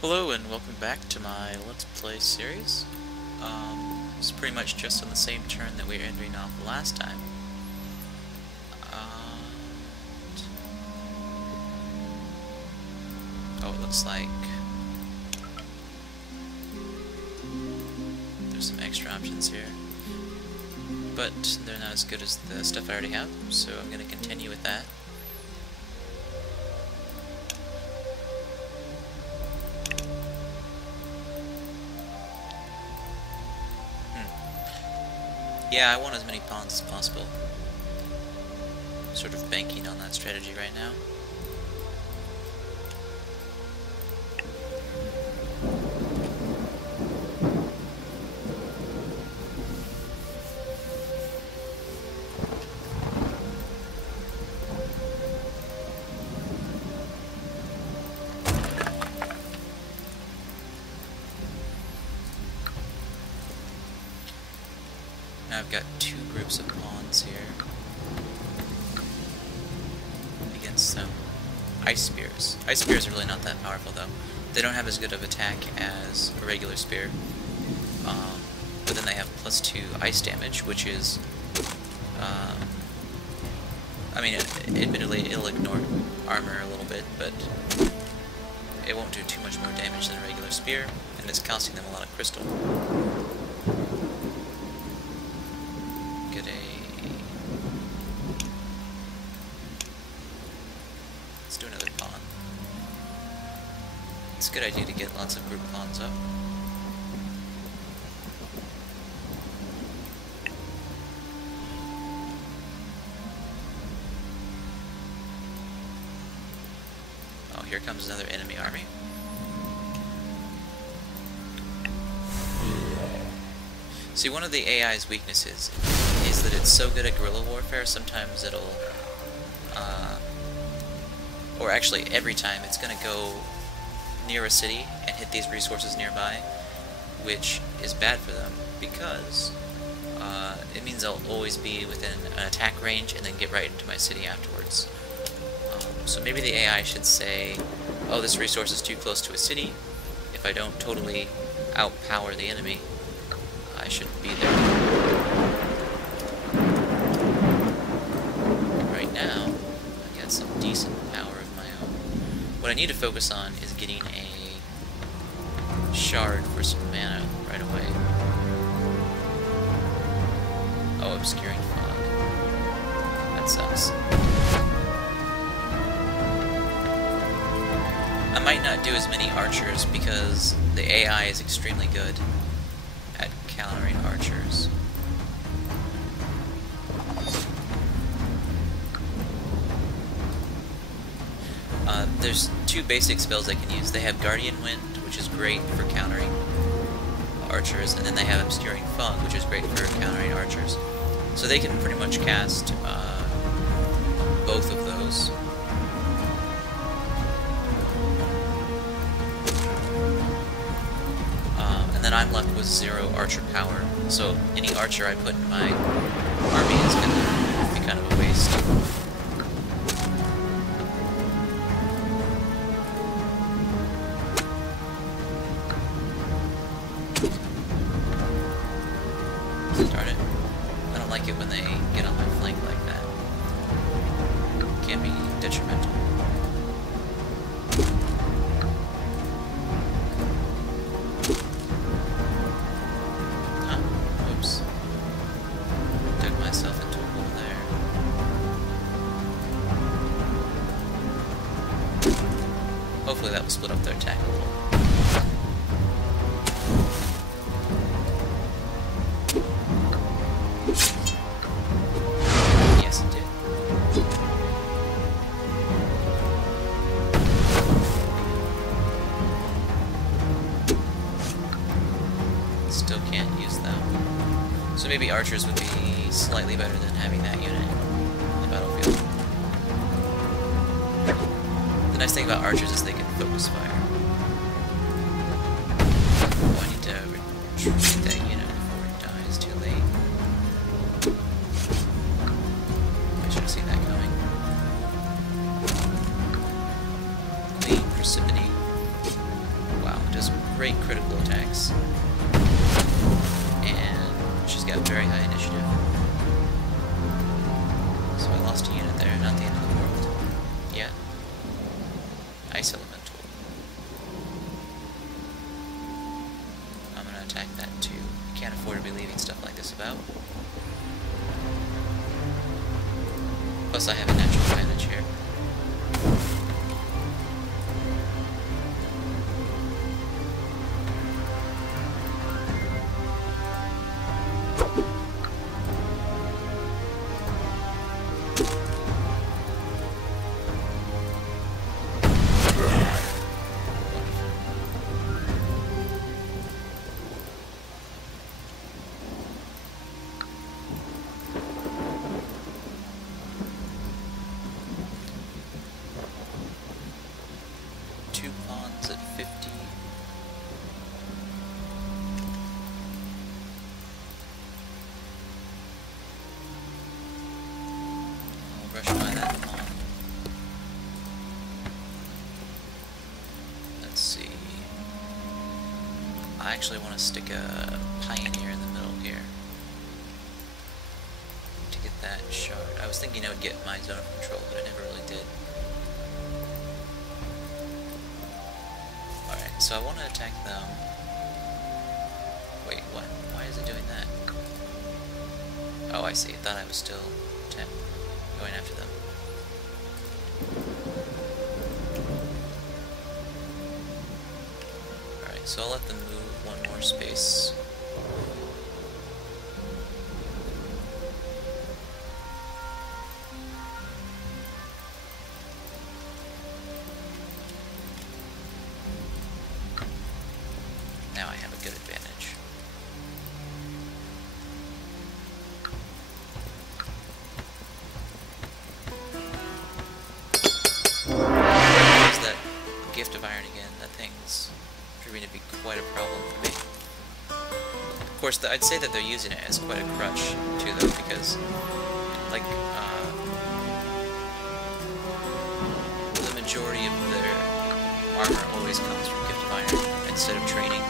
Hello and welcome back to my Let's Play series. It's pretty much just on the same turn that we were entering off last time. Oh, it looks like there's some extra options here. But they're not as good as the stuff I already have, so I'm going to continue with that. Yeah, I want as many pawns as possible. Sort of banking on that strategy right now. Now I've got two groups of pawns here against some ice spears. Ice spears are really not that powerful though. They don't have as good of attack as a regular spear, but then they have +2 ice damage, which is, I mean, admittedly it'll ignore armor a little bit, but it won't do too much more damage than a regular spear, and it's costing them a lot of crystal. Let's do another pawn. It's a good idea to get lots of group pawns up. Oh, here comes another enemy army. See, one of the AI's weaknesses is that it's so good at guerrilla warfare, sometimes it'll, or actually every time, it's going to go near a city and hit these resources nearby, which is bad for them, because it means I'll always be within an attack range and then get right into my city afterwards. So maybe the AI should say, oh, this resource is too close to a city. If I don't totally outpower the enemy, I should be there. Right now, I've got some decent power of my own. What I need to focus on is getting a shard for some mana right away. Oh, obscuring fog. That sucks. I might not do as many archers because the AI is extremely good at countering archers. There's two basic spells I can use. They have Guardian Wind, which is great for countering archers, and then they have Obscuring Fog, which is great for countering archers. So they can pretty much cast both of those. And then I'm left with 0 archer power, so any archer I put in my army is going to be kind of a waste. Darn it. I don't like it when they get on my flank like that. It can be detrimental. Oops. Dug myself into a hole there. Hopefully that will split up their attack a little. Yes, it did. Still can't use them. So maybe archers would be slightly better than having that unit on the battlefield. The nice thing about archers is they can focus fire. Oh, I need to retreat that unit before it dies too late. I should have seen that coming. Clean Persephone. Wow. does great critical attacks. And she's got very high initiative. So I lost a unit there, not the end of the world. Yeah. Ice Elemental. I'm gonna attack that too. I can't afford to be leaving stuff like this about. Plus I have a natural advantage here. Two pawns at 50. I'll rush by that pawn. Let's see. I actually want to stick a pioneer in the middle here to get that shard. I was thinking I would get my zone of control, but I never really did. So I want to attack them. Wait, what? Why is it doing that? Oh, I see. I thought I was still going after them. Alright, so I'll let them move one more space. Now I have a good advantage. There's that gift of iron again. That thing's proving to be quite a problem for me. Of course, I'd say that they're using it as quite a crutch, too, though, because, like, the majority of their armor always comes from gift of iron instead of training.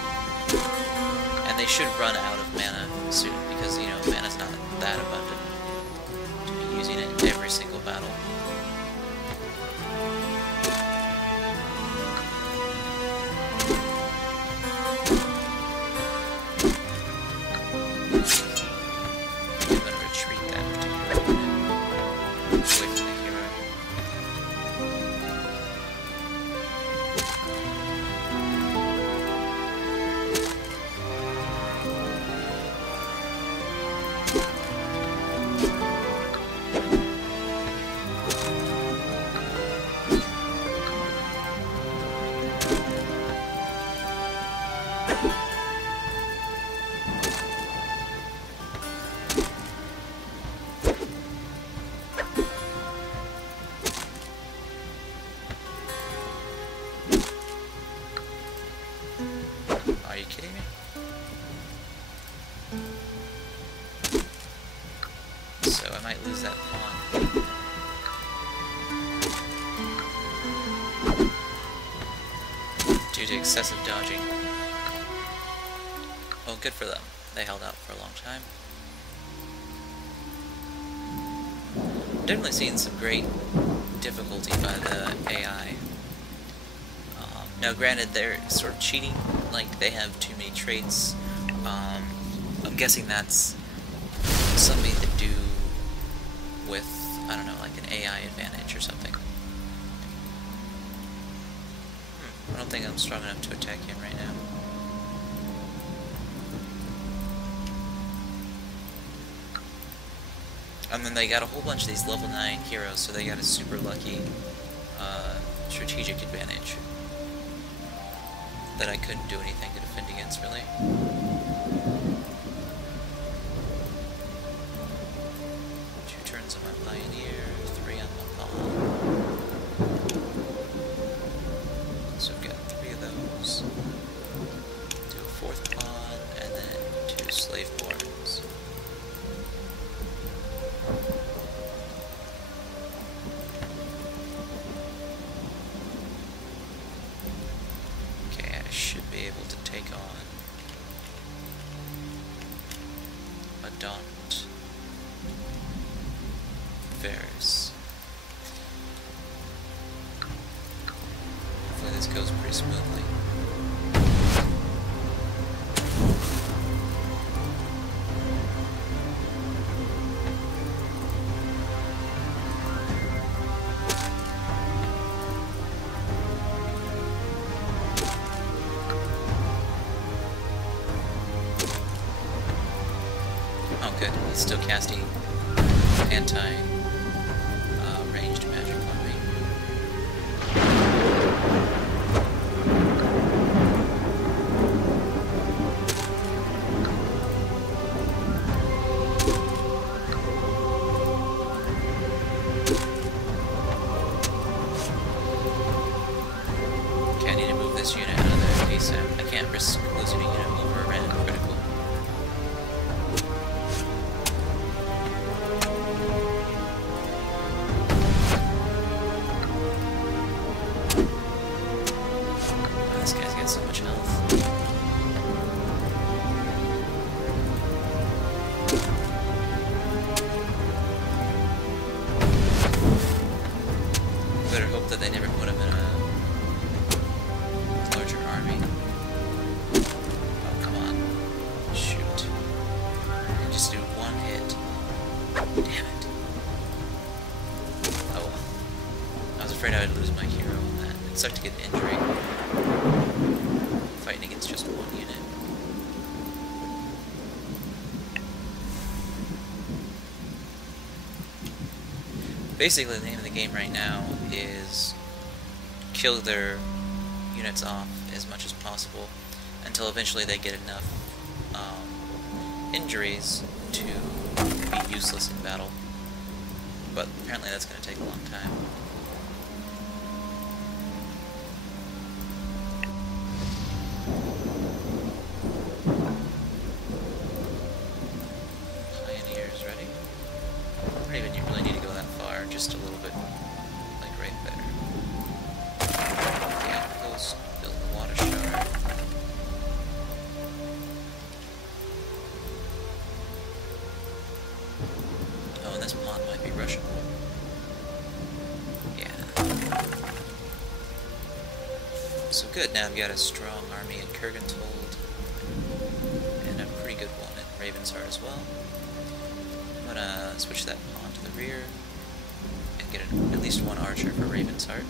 And they should run out of mana soon, because, you know, mana's not that abundant to be using it in every single battle. I'm gonna retreat that particular unit away from the hero. Are you kidding me? So I might lose that pawn. Due to excessive dodging. Well, good for them. They held out for a long time. Definitely seeing some great difficulty by the AI. Now granted, they're sort of cheating, like they have too many traits. I'm guessing that's something to do with, I don't know, like an AI advantage or something. I don't think I'm strong enough to attack him right now. And then they got a whole bunch of these level 9 heroes, so they got a super lucky strategic advantage that I couldn't do anything to defend against, really. 2 turns on my pioneer, 3 on my pawn. So I've got 3 of those. Do a 4th pawn, and then 2 slaveborns. should be able to take on a Daunt Varus. Hopefully this goes pretty smoothly. Oh good, he's still casting anti-ranged magic on me. Okay, I need to move this unit out of there ASAP. I can't risk losing a unit over a random critical. This guy's got so much health. Better hope that they never put him in a larger army. Oh, come on. Shoot. I just do one hit. Damn it. Oh well. I was afraid I would lose my hero on that. It sucked to get an injury. Fighting against just one unit. Basically, the name of the game right now is kill their units off as much as possible until eventually they get enough injuries to be useless in battle. But apparently that's going to take a long time. Pioneers ready? I don't even really need to go that far, just a little bit, like right there. The outpost, build the water shard. Oh, and this pond might be rushable. Yeah. So good, now I've got a strong army at Kurgentold, and a pretty good one at Ravensheart as well. I'm gonna switch that pawn to the rear, and get at least one archer for Ravensheart.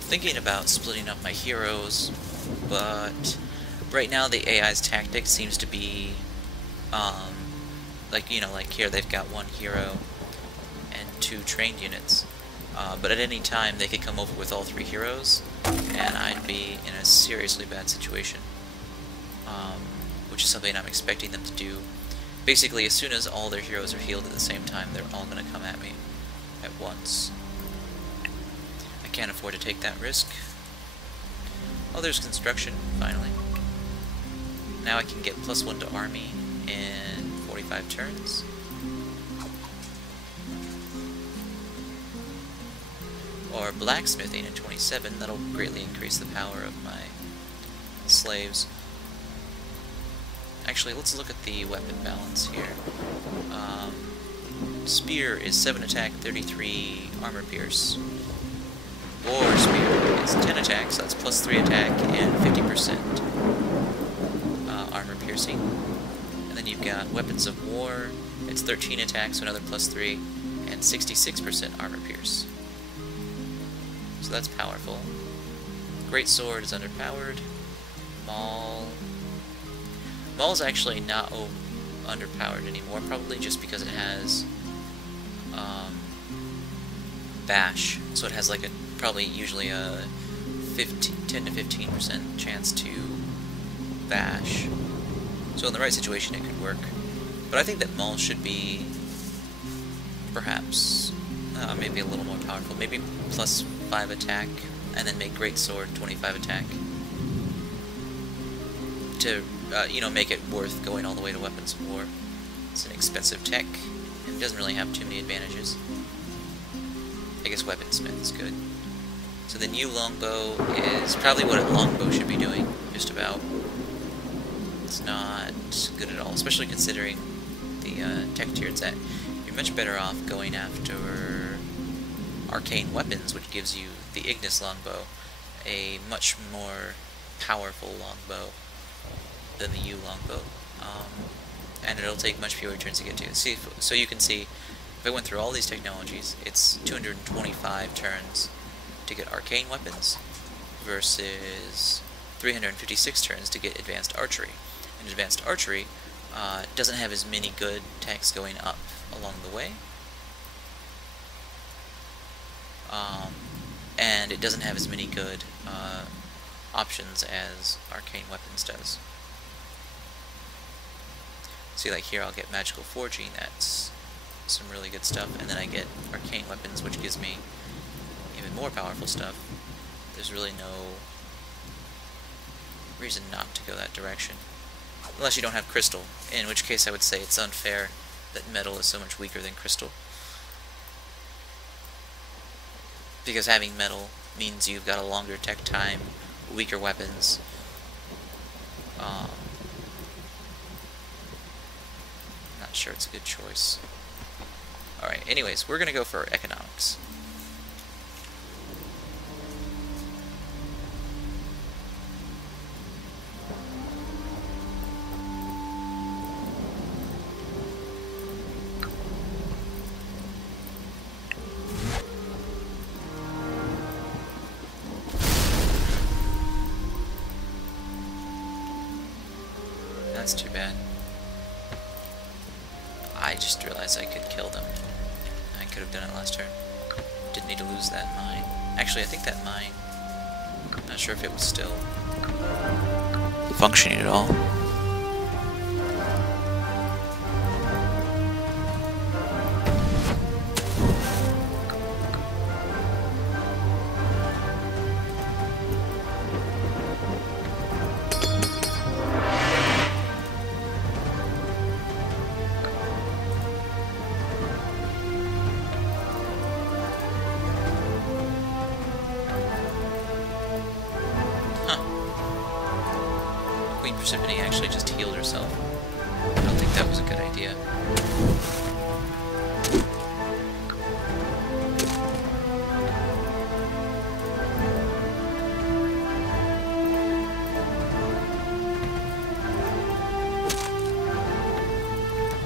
Thinking about splitting up my heroes, but right now the AI's tactic seems to be, like here they've got one hero and 2 trained units, but at any time they could come over with all 3 heroes, and I'd be in a seriously bad situation, which is something I'm expecting them to do. Basically, as soon as all their heroes are healed at the same time, they're all going to come at me at once. I can't afford to take that risk. Oh, there's construction, finally. Now I can get +1 to army in 45 turns. Or blacksmithing in 27, that'll greatly increase the power of my slaves. Actually, let's look at the weapon balance here. Spear is 7 attack, 33 armor pierce. War Spear is 10 attack, so that's +3 attack and 50% armor piercing. And then you've got Weapons of War, it's 13 attack, so another +3, and 66% armor pierce. So that's powerful. Great Sword is underpowered. Maul's actually not underpowered anymore, probably just because it has Bash, so it has like usually a 10 to 15% chance to bash. So in the right situation it could work. But I think that Maul should be perhaps maybe a little more powerful, maybe +5 attack, and then make Great Sword 25 attack. To, make it worth going all the way to Weapons of War. It's an expensive tech, and it doesn't really have too many advantages. I guess weaponsmith is good. So the new longbow is probably what a longbow should be doing, just about. It's not good at all, especially considering the tech tier it's at. You're much better off going after arcane weapons, which gives you the Ignis longbow, a much more powerful longbow than the U longbow, and it'll take much fewer turns to get to. See, so you can see, if I went through all these technologies, it's 225 turns to get arcane weapons versus 356 turns to get advanced archery. And advanced archery doesn't have as many good techs going up along the way, and it doesn't have as many good options as arcane weapons does. See, like here I'll get magical forging, that's some really good stuff, and then I get arcane weapons, which gives me even more powerful stuff. There's really no reason not to go that direction. Unless you don't have crystal, in which case I would say it's unfair that metal is so much weaker than crystal. Because having metal means you've got a longer tech time, weaker weapons. Not sure it's a good choice. Alright, anyways, we're gonna go for economics. That's too bad. I just realized I could kill them. I could have done it last turn. Didn't need to lose that mine. Actually, I think that mine, I'm not sure if it was still functioning at all. Persephone actually just healed herself. I don't think that was a good idea.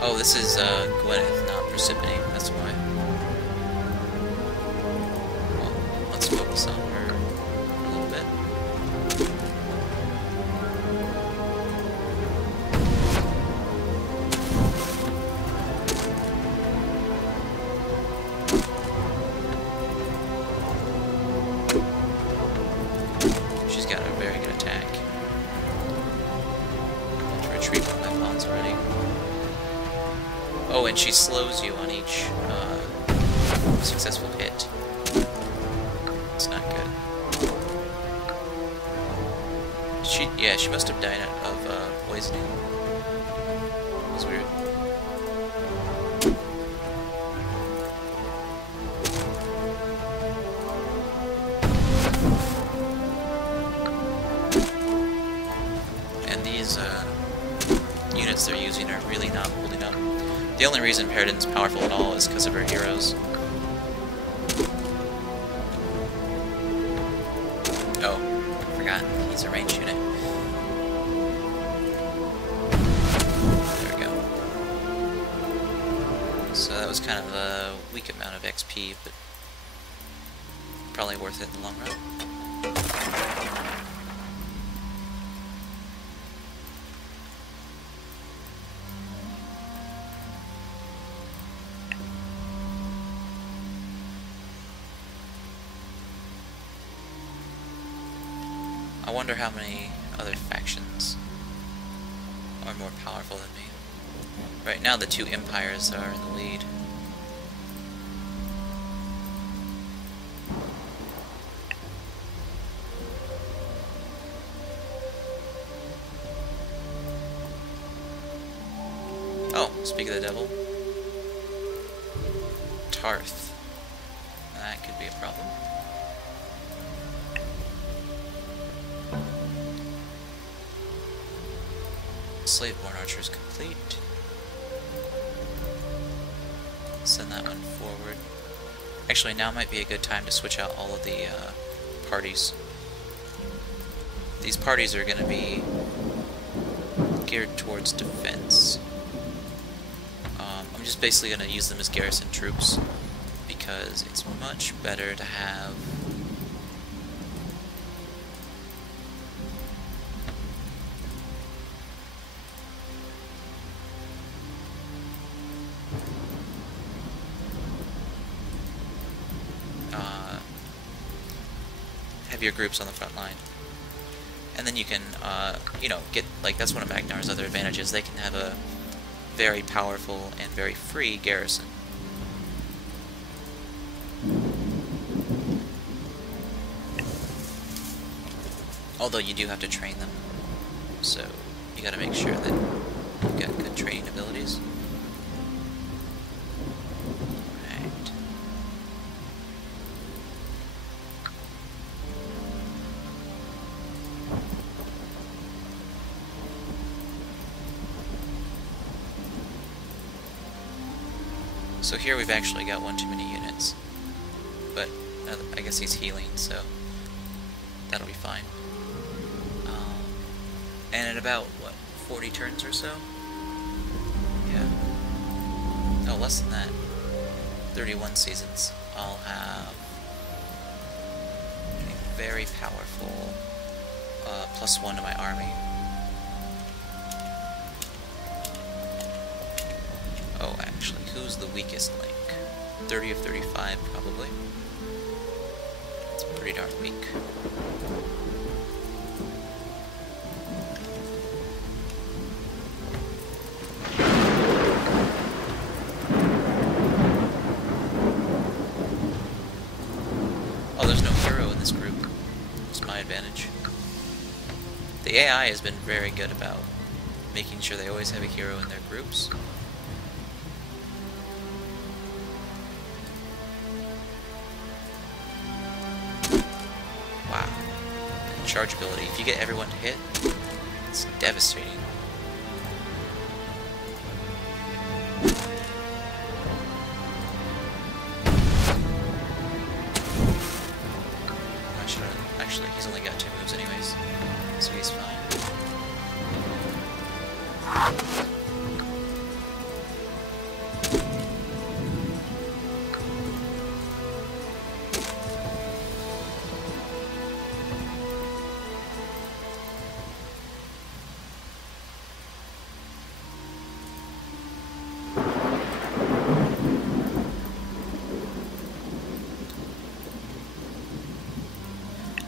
Oh, this is Gwyneth, not Persephone, that's why. Well, let's focus on her a little bit. She's got a very good attack. I have to retreat one of my pawns already. Oh, and she slows you on each successful hit. It's not good. Yeah, she must have died out of poisoning. It was weird. And these units they're using are really not holding up. The only reason Paradin's powerful at all is because of her heroes. Oh, I forgot. He's a ranged unit. There we go. So that was kind of a weak amount of XP, but probably worth it in the long run. I wonder how many other factions are more powerful than me. Right now the two empires are in the lead. Oh, speak of the devil. Tarth. That could be a problem. Slaveborn archers complete. Send that one forward. Actually, now might be a good time to switch out all of the parties. These parties are going to be geared towards defense. I'm just basically going to use them as garrison troops because it's much better to have heavier groups on the front line. And then you can, you know, get, like, that's one of Magnar's other advantages. They can have a very powerful and very free garrison. Although you do have to train them, so you gotta make sure that you've got good training abilities. Right. So here we've actually got one too many units, but I guess he's healing, so that'll be fine. And in about, what, 40 turns or so? Yeah. Oh, less than that. 31 seasons. I'll have a very powerful +1 to my army. Oh, actually, who's the weakest link? 30 of 35, probably. It's pretty darn weak. Oh, there's no hero in this group. It's my advantage. The AI has been very good about making sure they always have a hero in their groups. Wow. And charge ability. If you get everyone to hit, it's devastating. Actually, he's only got 2 moves anyways, so he's fine.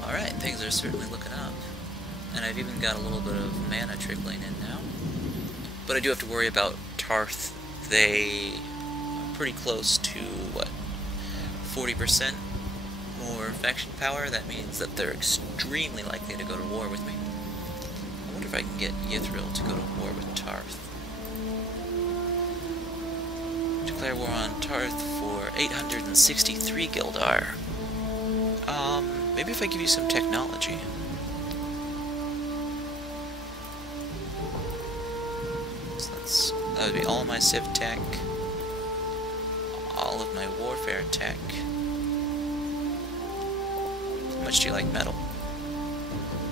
Alright, things are certainly looking up. And I've even got a little bit of mana trickling in now. But I do have to worry about Tarth. They are pretty close to, what, 40% more faction power? That means that they're extremely likely to go to war with me. I wonder if I can get Yithril to go to war with Tarth. Declare war on Tarth for 863 Gildar. Maybe if I give you some technology. So that would be all my civ tech, all of my warfare tech. How much do you like metal?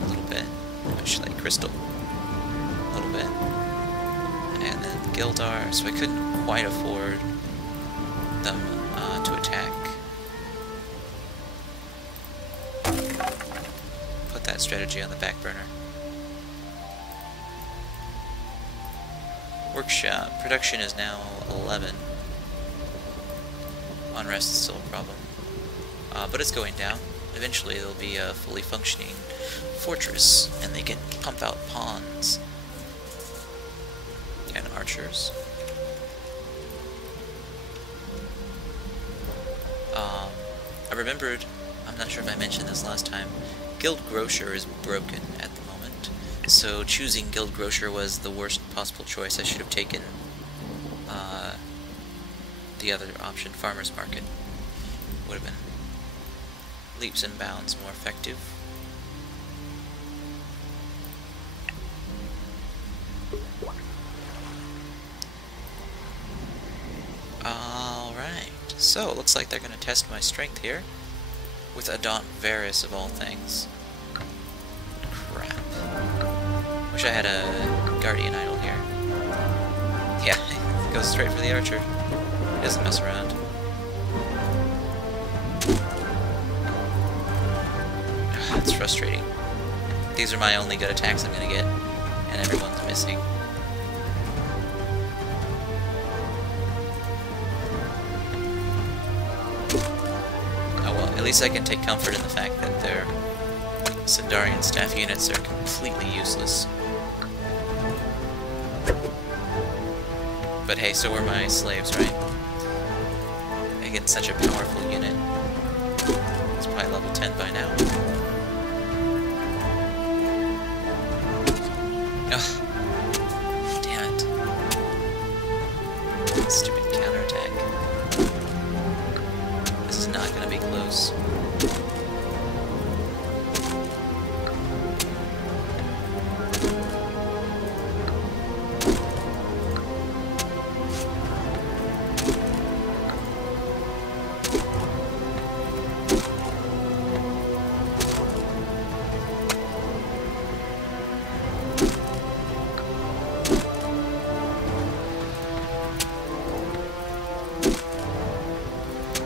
A little bit. How much do you like crystal? A little bit. And then Gildar, so I couldn't quite afford them to attack. Put that strategy on the back burner. Workshop. Production is now 11. Unrest is still a problem. But it's going down. Eventually there'll be a fully functioning fortress, and they can pump out pawns and archers. I remembered, I'm not sure if I mentioned this last time, Guild Grocer is broken at the moment, so choosing Guild Grocer was the worst possible choice. I should have taken the other option, farmer's market, would have been leaps and bounds more effective. Alright, so it looks like they're going to test my strength here with Adont Varus of all things. Crap. Wish I had a Guardian Idol here. Yeah, goes straight for the archer. He doesn't mess around. It's frustrating. These are my only good attacks I'm gonna get, and everyone's missing. Oh well, at least I can take comfort in the fact that their Sindarian staff units are completely useless. But hey, so are my slaves, right? Against such a powerful unit. It's probably level 10 by now. Ugh. Damn it. Stupid counterattack. This is not gonna be close.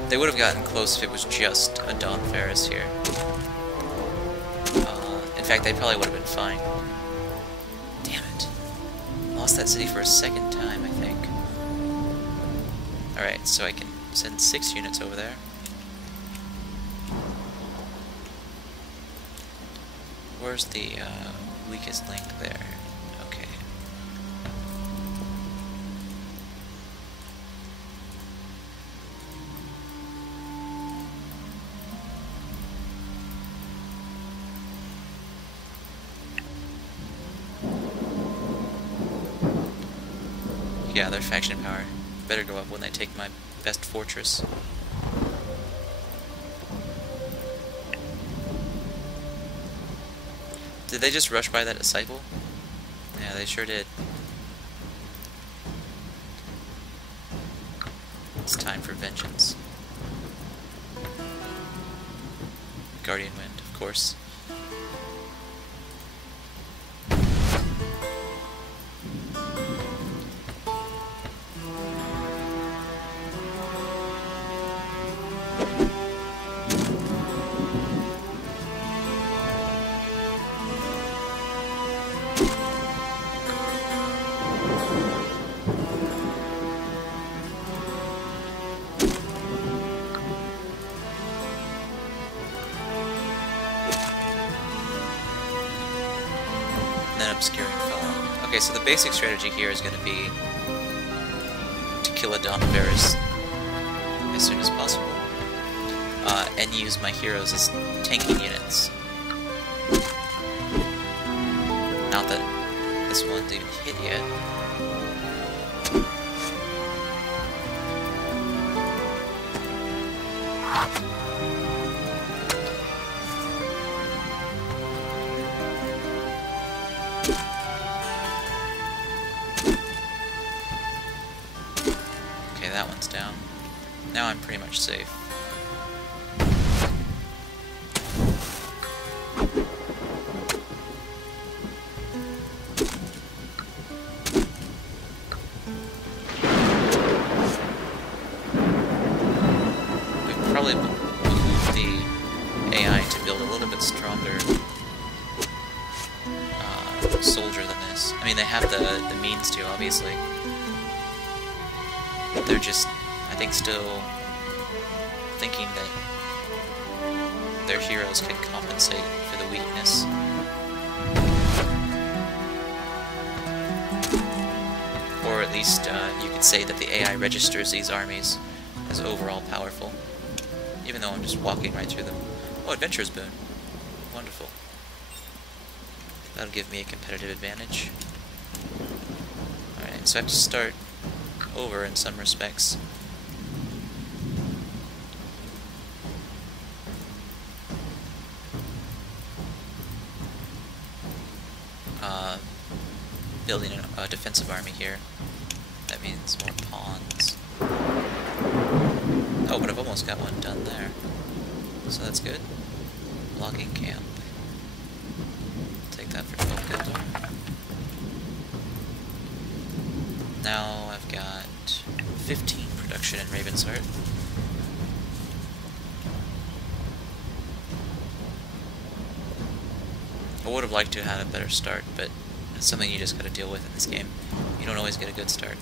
They would have gotten close if it was just a Adont Varus here. In fact, they probably would have been fine. Damn it. Lost that city for a second time, I think. Alright, so I can send 6 units over there. Where's the weakest link there? Okay. Yeah, their faction power better go up when they take my best fortress. Did they just rush by that disciple? Yeah, they sure did. It's time for vengeance. Guardian Wind, of course. Then obscuring follow. Okay, so the basic strategy here is going to be to kill Adont Varus as soon as possible, and use my heroes as tanking units. Not that this one's even hit yet. Okay, that one's down. Now I'm pretty much safe. We've probably moved the AI to build a little bit stronger soldier than this. I mean, they have the means to, obviously. They're just, I think, still thinking that their heroes can compensate for the weakness. Or at least you could say that the AI registers these armies as overall powerful, even though I'm just walking right through them. Oh, Adventurer's Boon. Wonderful. That'll give me a competitive advantage. Alright, so I have to start over in some respects. building a defensive army here. That means more pawns. Oh, but I've almost got one done there. So that's good. Logging camp. Take that for 12 Guildor. Now I've got 15 production in Raven's Heart. I would have liked to have had a better start, but it's something you just gotta deal with in this game. You don't always get a good start.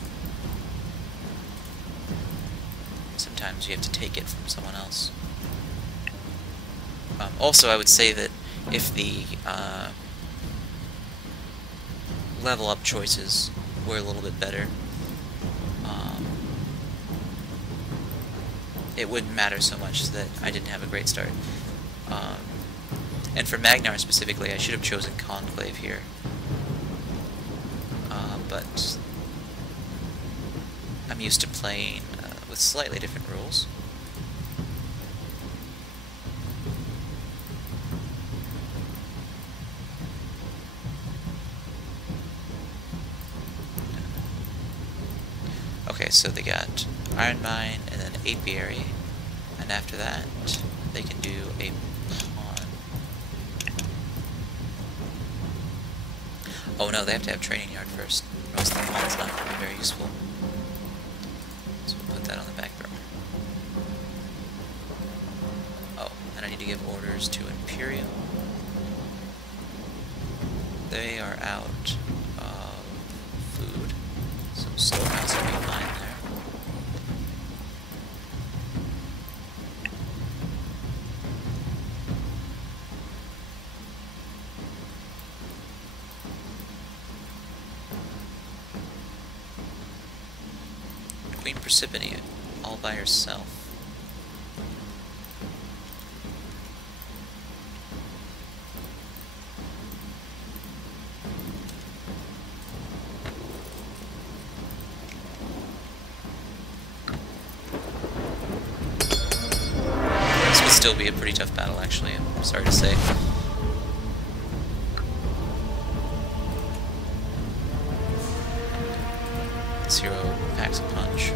Sometimes you have to take it from someone else. Also, I would say that if the level up choices were a little bit better, it wouldn't matter so much that I didn't have a great start. And for Magnar specifically, I should have chosen Conclave here. But I'm used to playing with slightly different rules. Okay, so they got Iron Mine and then Apiary, and after that they can do a pawn. Oh no, they have to have Training Yard first, or else the pawn's not going to be very useful. So we'll put that on the back burner. Oh, and I need to give orders to Imperial. They are out of food. Some storehouse will be fine there. Queen Persephone, all by herself. Still be a pretty tough battle, actually, I'm sorry to say. 0 packs a punch.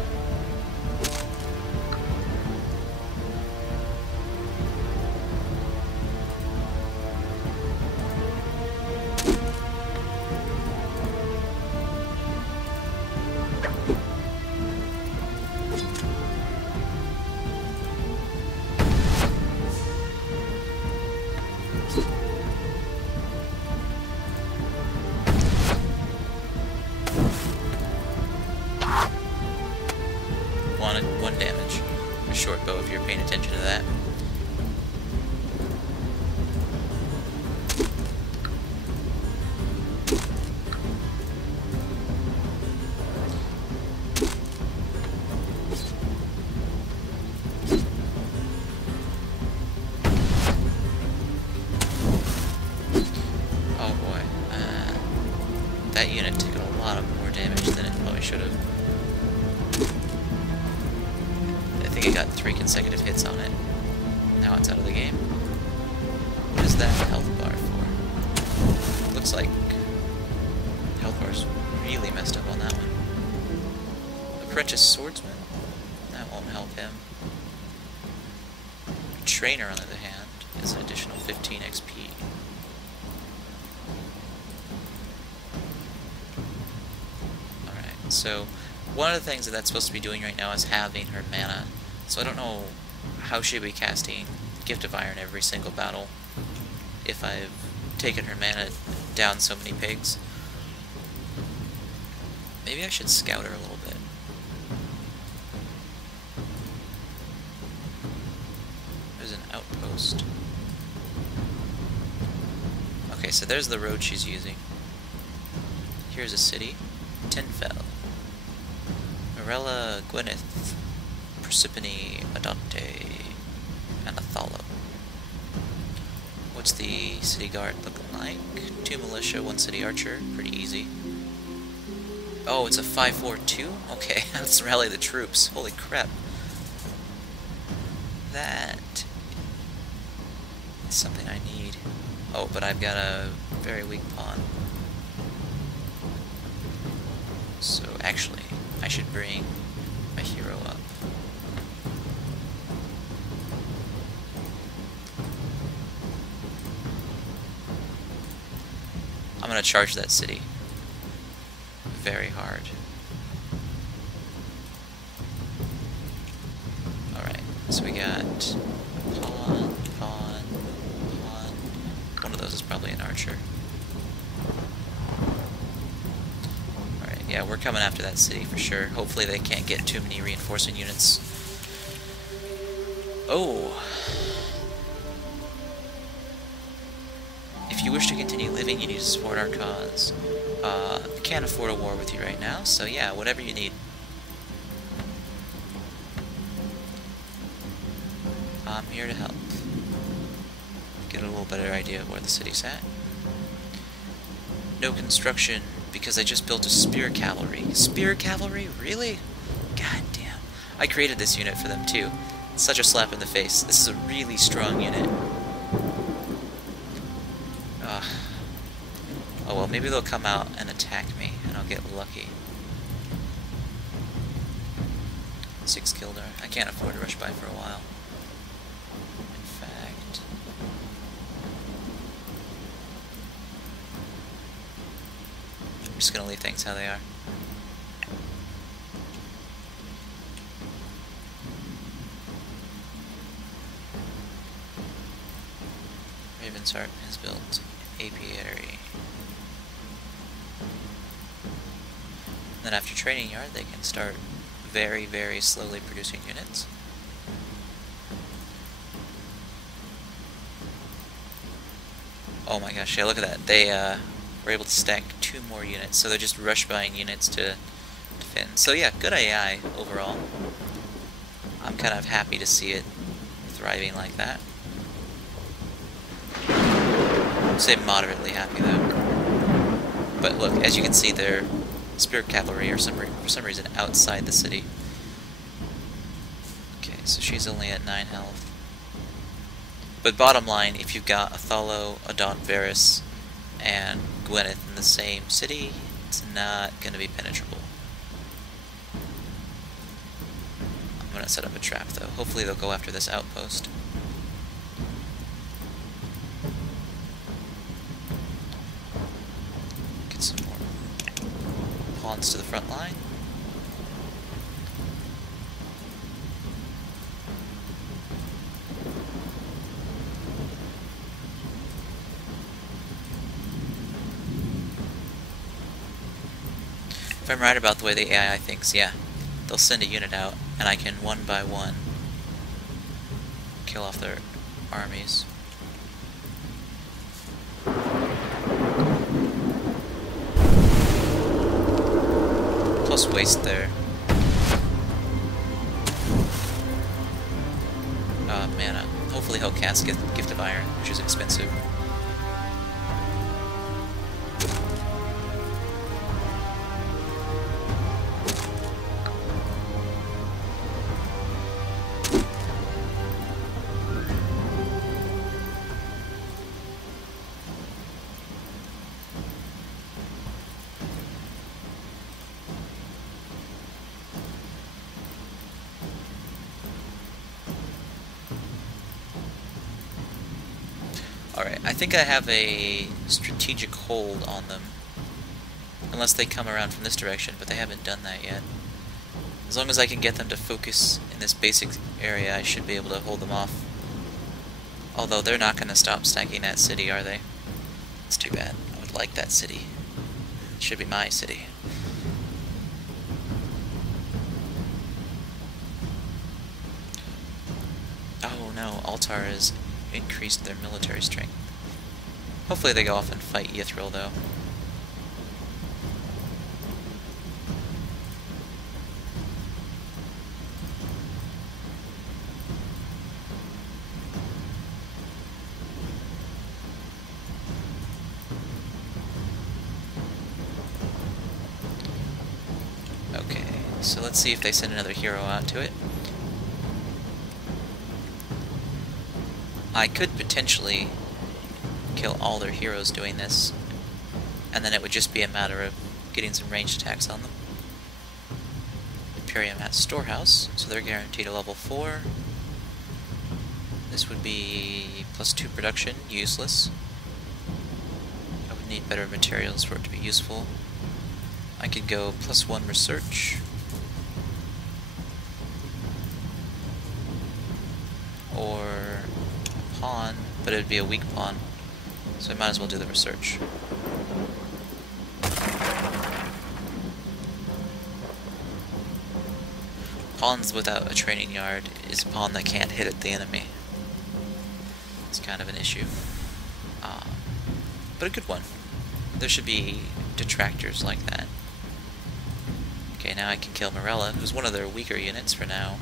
One damage. A short bow if you're paying attention to that. Oh boy. That unit took a lot of more damage than it probably should have. I think it got 3 consecutive hits on it. Now it's out of the game. What is that health bar for? Looks like health bar's really messed up on that one. Apprentice Swordsman. That won't help him. Trainer, on the other hand, is an additional 15 XP. Alright, so one of the things that that's supposed to be doing right now is halving her mana. So I don't know how she'll be casting Gift of Iron every single battle if I've taken her mana down so many pigs. Maybe I should scout her a little bit. There's an outpost. Okay, so there's the road she's using. Here's a city. Tenfell. Morella, Gwyneth, Persephone, Adante, and Othallo. What's the city guard looking like? 2 militia, 1 city archer. Pretty easy. Oh, it's a 5-4-2? Okay, let's rally the troops. Holy crap. That is something I need. Oh, but I've got a very weak pawn. So actually, I should bring my hero up. I'm gonna charge that city very hard. Alright, so we got pawn, pawn, pawn. One of those is probably an archer. Alright, yeah, we're coming after that city for sure. Hopefully they can't get too many reinforcing units. Oh! If you wish to continue living, you need to support our cause. We can't afford a war with you right now, so yeah, whatever you need. I'm here to help. Get a little better idea of where the city's at. No construction, because I just built a spear cavalry. Spear cavalry? Really? God damn. I created this unit for them too. It's such a slap in the face. This is a really strong unit. Ugh. Oh well, maybe they'll come out and attack me, and I'll get lucky. 6 killed her. I can't afford to rush by for a while. In fact... I'm just gonna leave things how they are. Raven's Heart has built apiary. Then after training yard, they can start very, very slowly producing units. Oh my gosh, yeah, look at that. They were able to stack 2 more units, so they're just rush buying units to defend. So yeah, good AI overall. I'm kind of happy to see it thriving like that. I'd say moderately happy though. But look, as you can see, their spear cavalry are for some reason outside the city. Okay, so she's only at 9 health. But bottom line, if you've got Othello, Adon Varus, and Gwyneth in the same city, it's not going to be penetrable. I'm going to set up a trap though. Hopefully they'll go after this outpost. Some more pawns to the front line. If I'm right about the way the AI thinks, yeah, they'll send a unit out, and I can one by one kill off their armies. Plus waste their mana. Hopefully he'll cast Gift of Iron, which is expensive. Alright, I think I have a strategic hold on them. Unless they come around from this direction, but they haven't done that yet. As long as I can get them to focus in this basic area, I should be able to hold them off. Although they're not going to stop stacking that city, are they? It's too bad. I would like that city. It should be my city. Oh no, Altar has increased their military strength. Hopefully they go off and fight Yithril though. Okay, so let's see if they send another hero out to it. I could potentially kill all their heroes doing this, and then it would just be a matter of getting some ranged attacks on them. Imperium at Storehouse, so they're guaranteed a level 4. This would be +2 production, useless. I would need better materials for it to be useful. I could go +1 research. Or a pawn, but it would be a weak pawn, so I might as well do the research. Pawns without a training yard is a pawn that can't hit at the enemy. It's kind of an issue. But a good one. There should be detractors like that. Okay, now I can kill Morella, who's one of their weaker units for now.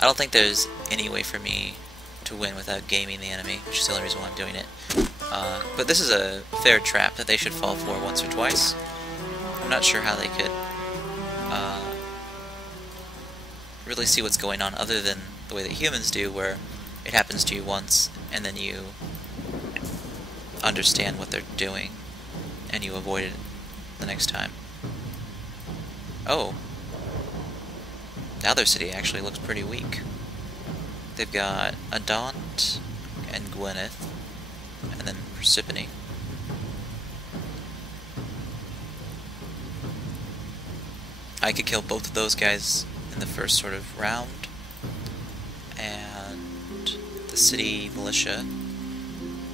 I don't think there's any way for me to win without gaming the enemy, which is the only reason why I'm doing it. But this is a fair trap that they should fall for once or twice. I'm not sure how they could really see what's going on other than the way that humans do, where it happens to you once and then you understand what they're doing and you avoid it the next time. Oh. Now their city actually looks pretty weak. They've got Adont and Gwyneth, and then Persephone. I could kill both of those guys in the first sort of round, and the city militia.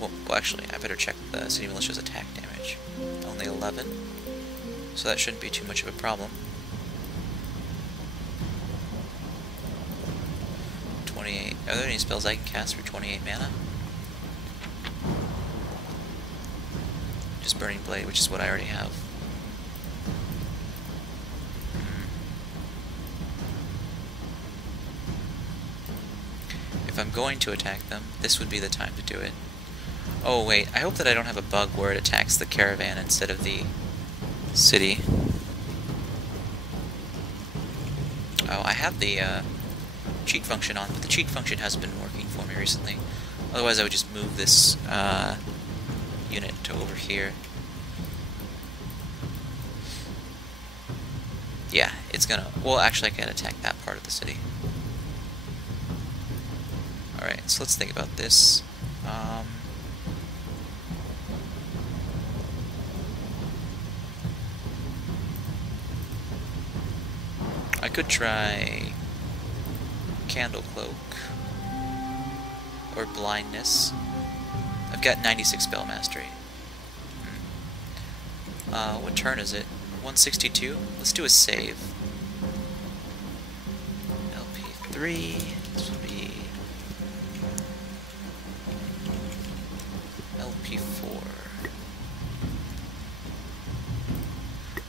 Well, actually, I better check the city militia's attack damage. Only 11, so that shouldn't be too much of a problem. 28. Are there any spells I can cast for 28 mana? Just Burning Blade, which is what I already have. If I'm going to attack them, this would be the time to do it. Oh wait, I hope that I don't have a bug where it attacks the caravan instead of the city. Oh, I have the cheat function on, but the cheat function hasn't been working for me recently. Otherwise I would just move this unit to over here. Yeah, it's gonna... Well, actually I can attack that part of the city. Alright, so let's think about this. I could try Candle Cloak or Blindness. I've got 96 spell mastery. What turn is it? 162? Let's do a save. LP3. This would be LP4.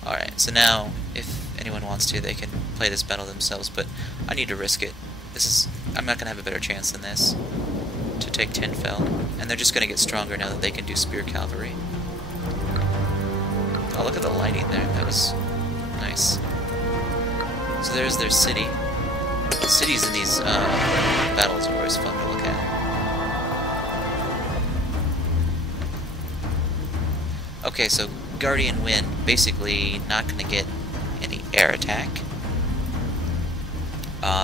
Alright, so now if anyone wants to, they can play this battle themselves, but I need to risk it. I'm not going to have a better chance than this to take 10 Fell, and they're just going to get stronger now that they can do Spear Cavalry. Oh, look at the lighting there. That was nice. So there's their city. The cities in these battles are always fun to look at. Okay, so Guardian Wind, basically not going to get any air attack.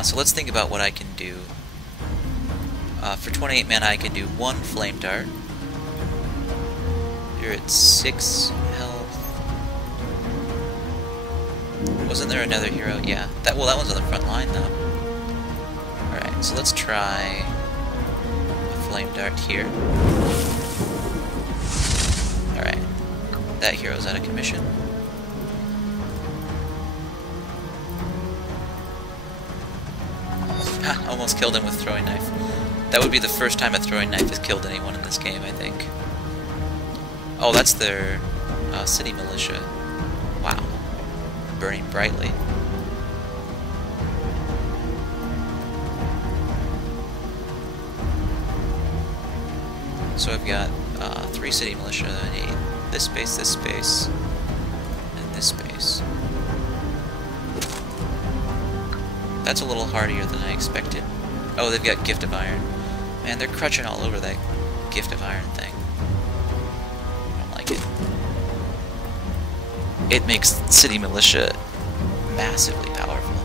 So let's think about what I can do. For 28 mana I can do 1 Flame Dart. You're at 6 health. Wasn't there another hero? Yeah. That one's on the front line though. Alright, so let's try a Flame Dart here. Alright. That hero's out of commission. Ha! Almost killed him with Throwing Knife. That would be the first time a Throwing Knife has killed anyone in this game, I think. Oh, that's their city militia. Wow. Burning brightly. So I've got 3 city militia that I need. This space, and this space. That's a little harder than I expected. Oh, they've got Gift of Iron. Man, they're crutching all over that Gift of Iron thing. it makes city militia massively powerful.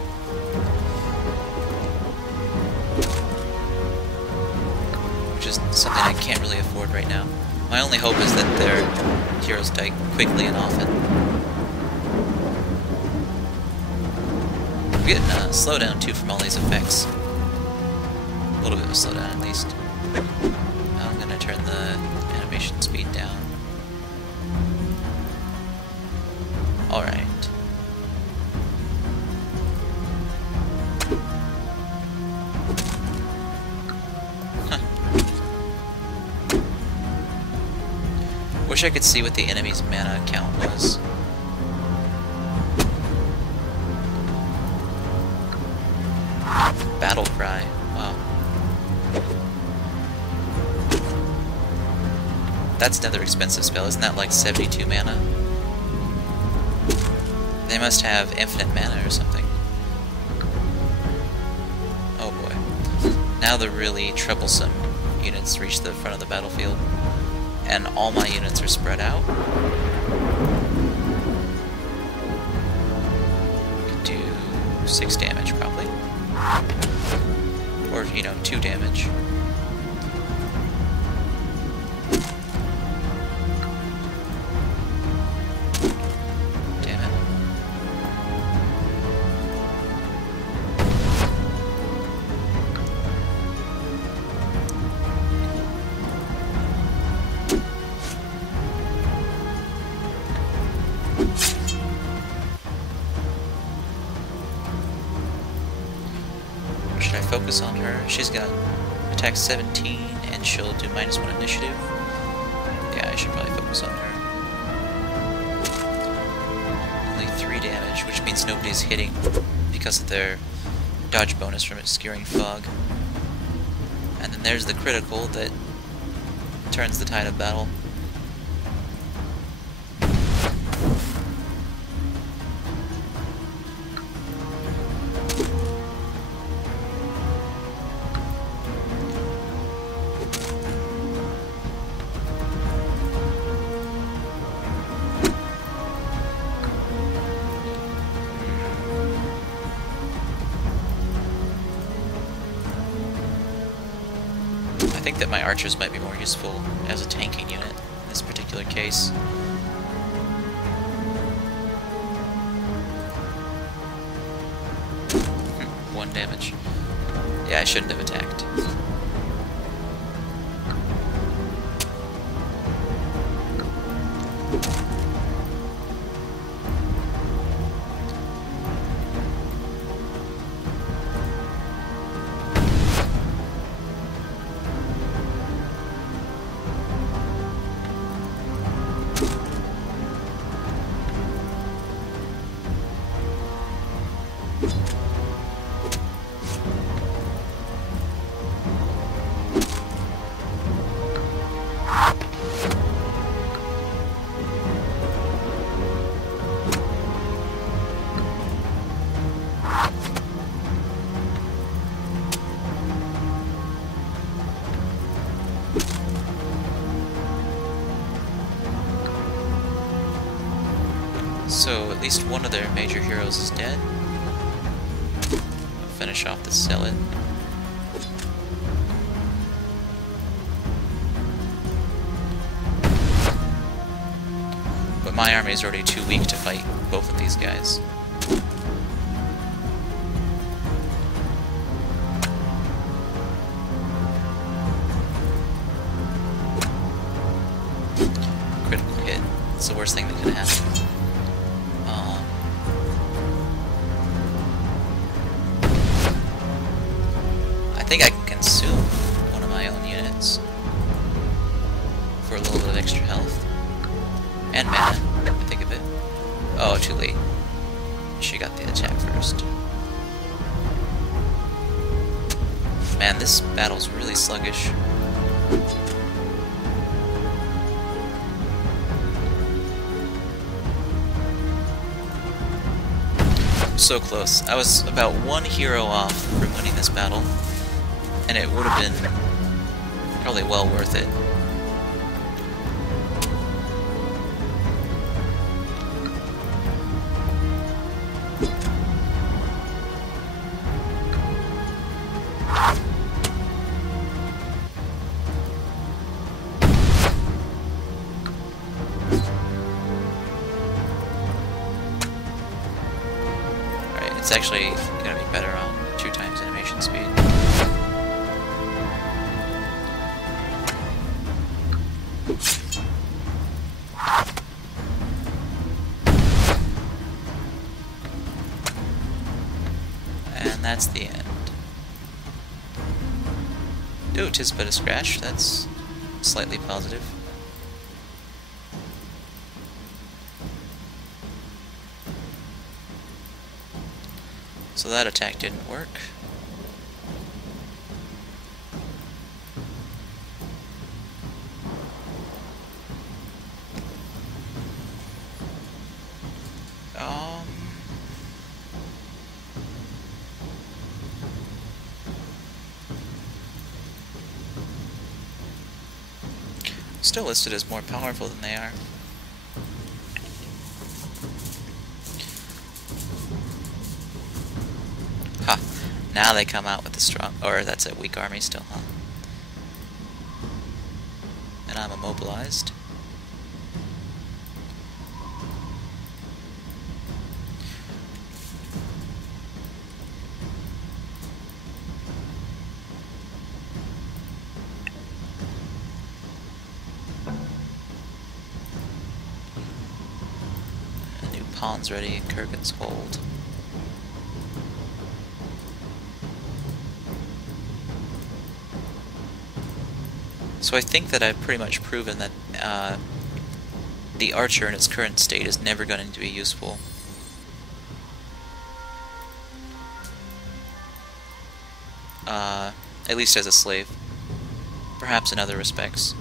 Which is something I can't really afford right now. My only hope is that their heroes die quickly and often. I'm getting a slowdown too from all these effects. A little bit of a slowdown at least. I'm gonna turn the animation speed down. Alright. Wish I could see what the enemy's mana count was. Battle Cry. Wow. That's another expensive spell. Isn't that like 72 mana? They must have infinite mana or something. Oh boy. Now the really troublesome units reach the front of the battlefield. And all my units are spread out. Could do 6 damage probably. Or, you know, 2 damage. Damn it. Should I focus on her? She's got attack 17 and she'll do -1 initiative. Yeah, I should probably focus on her. Only 3 damage, which means nobody's hitting because of their dodge bonus from Obscuring Fog. And then there's the critical that turns the tide of battle. I think that my archers might be more useful as a tanking unit in this particular case. 1 damage. Yeah, I shouldn't have attacked. So at least one of their major heroes is dead. I'll finish off the zealot. But my army is already too weak to fight both of these guys. Critical hit. It's the worst thing that could happen. I think I can consume one of my own units for a little bit of extra health. And mana, if I think of it. Oh, too late. She got the attack first. Man, this battle's really sluggish. So close. I was about 1 hero off from winning this battle, and it would have been probably well worth it. It's actually going to be better on 2 times animation speed. And that's the end. Ooh, 'tis but a scratch. That's slightly positive. So that attack didn't work. Still listed as more powerful than they are. Ha! Now they come out with the strong, or that's a weak army still, huh? And I'm immobilized. Pawn's ready in Kurgan's hold. So I think that I've pretty much proven that the archer in its current state is never going to be useful. At least as a slave. Perhaps in other respects.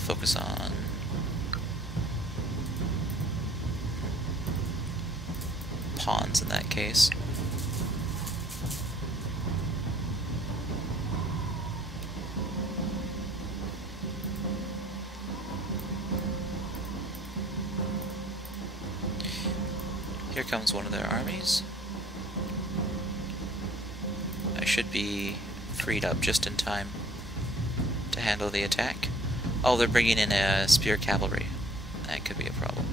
Focus on pawns in that case. Here comes one of their armies. I should be freed up just in time to handle the attack. Oh, they're bringing in a spear cavalry. That could be a problem.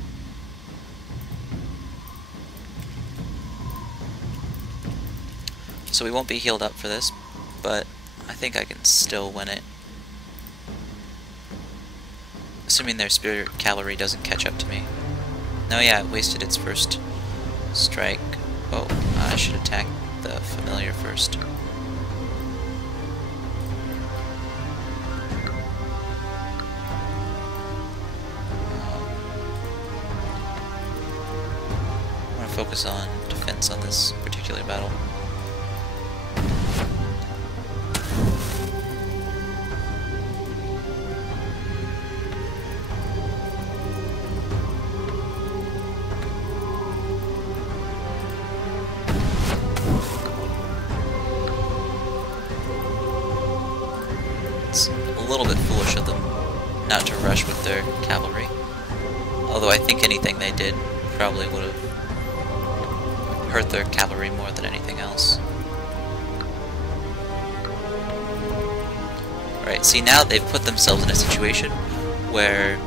So we won't be healed up for this, but I think I can still win it. Assuming their spear cavalry doesn't catch up to me. No, yeah, it wasted its first strike. Oh, I should attack the familiar first. Focus on defense on this particular battle. It's a little bit foolish of them not to rush with their cavalry. Although I think anything they did probably would have hurt their cavalry more than anything else. Alright, see now they've put themselves in a situation where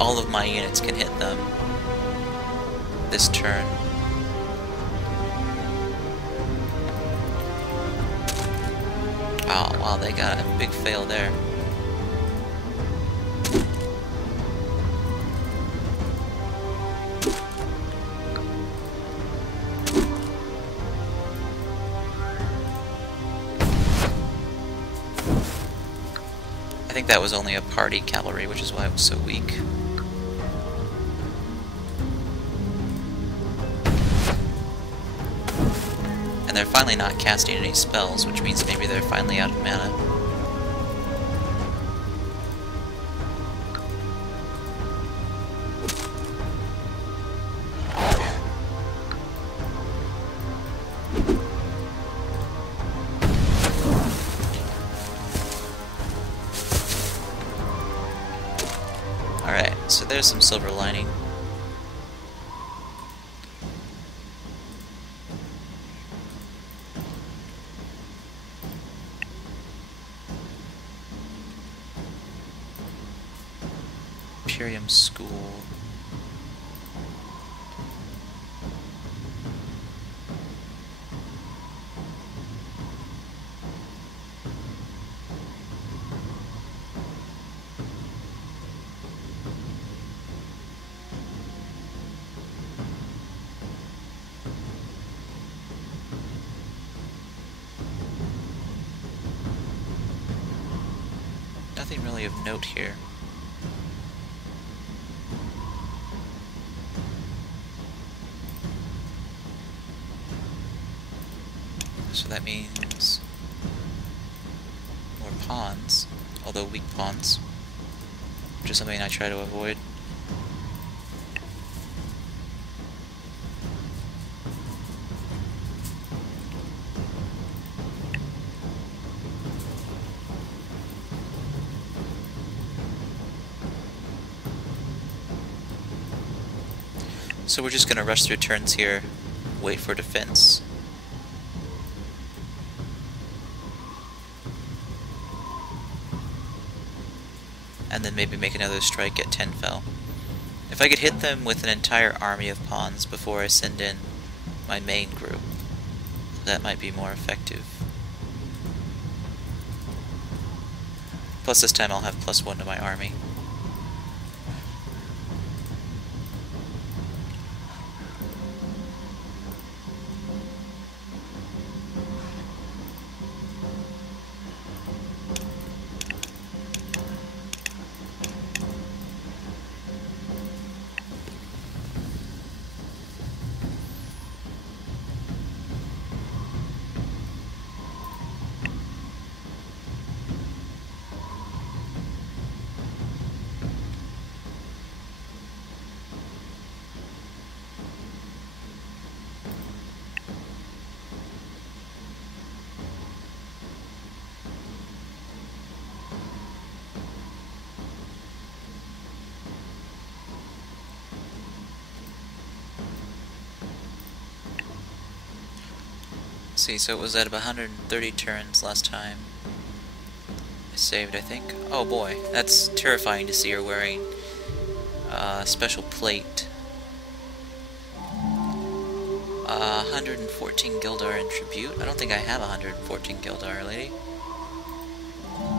all of my units can hit them this turn. Oh, wow, they got a big fail there. I think that was only a party cavalry, which is why it was so weak. And they're finally not casting any spells, which means maybe they're finally out of mana. Alright, so there's some silver lining. Imperium School. nothing really of note here. So that means more pawns, although weak pawns, which is something I try to avoid. So we're just going to rush through turns here, wait for defense. And then maybe make another strike at 10 fell. If I could hit them with an entire army of pawns before I send in my main group, that might be more effective. Plus this time I'll have +1 to my army. See, so it was at about 130 turns last time. I saved, I think. Oh boy, that's terrifying to see her wearing special plate. 114 Gildar in tribute. I don't think I have 114 Gildar, lady.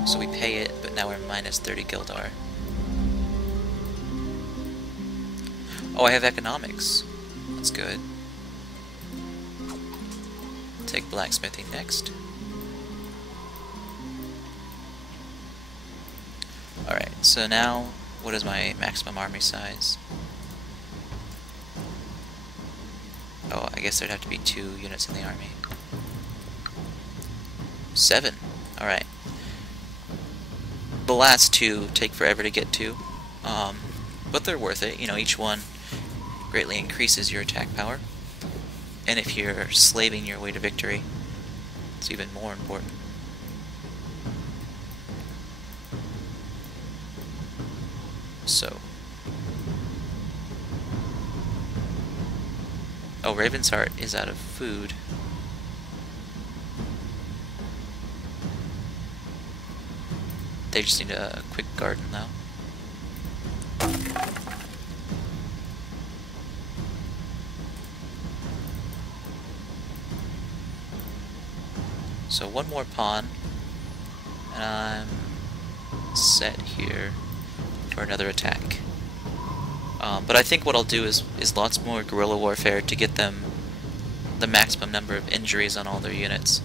So we pay it, but now we're minus 30 Gildar. Oh, I have economics. That's good. Take blacksmithing next. Alright, so now, what is my maximum army size? Oh, I guess there'd have to be 2 units in the army. 7. Alright. The last 2 take forever to get to, but they're worth it. You know, each one greatly increases your attack power. And if you're slaving your way to victory, it's even more important. So. Oh, Raven's Heart is out of food. They just need a quick garden, though. So one more pawn, and I'm set here for another attack. But I think what I'll do is lots more guerrilla warfare to get them the maximum number of injuries on all their units.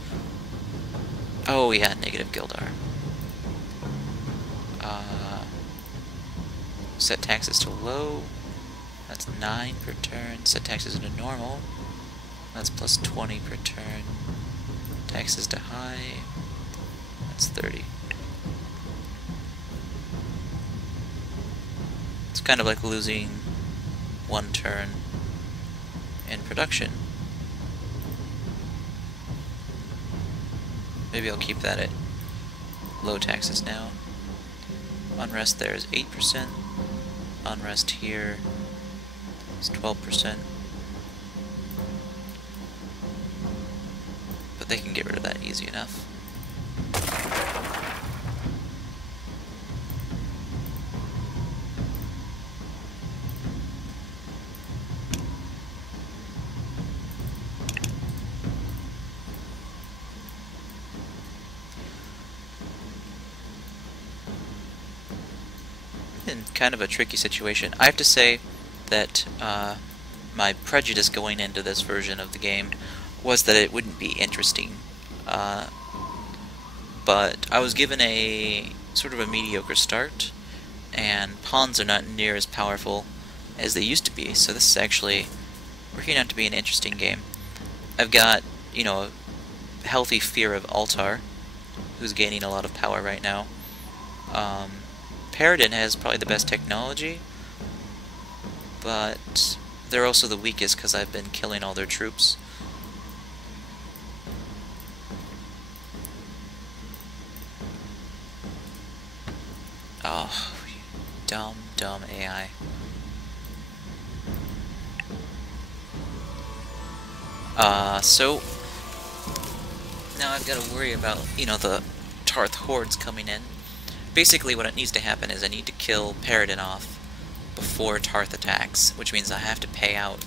Oh yeah, negative Gildar. Set taxes to low. That's 9 per turn. Set taxes to normal. That's plus 20 per turn. Taxes to high. That's 30. It's kind of like losing 1 turn in production. Maybe I'll keep that at low taxes now. Unrest there is 8%. Unrest here is 12%. But they can get rid of that easy enough. In kind of a tricky situation. I have to say that my prejudice going into this version of the game was that it wouldn't be interesting. But I was given a sort of a mediocre start, and pawns are not near as powerful as they used to be, so this is actually working out to be an interesting game. I've got, you know, a healthy fear of Altar, who's gaining a lot of power right now. Paradin has probably the best technology, but they're also the weakest because I've been killing all their troops. Oh, dumb, dumb AI. So now I've got to worry about, you know, the Tarth hordes coming in. Basically what it needs to happen is I need to kill Paradin off before Tarth attacks, which means I have to pay out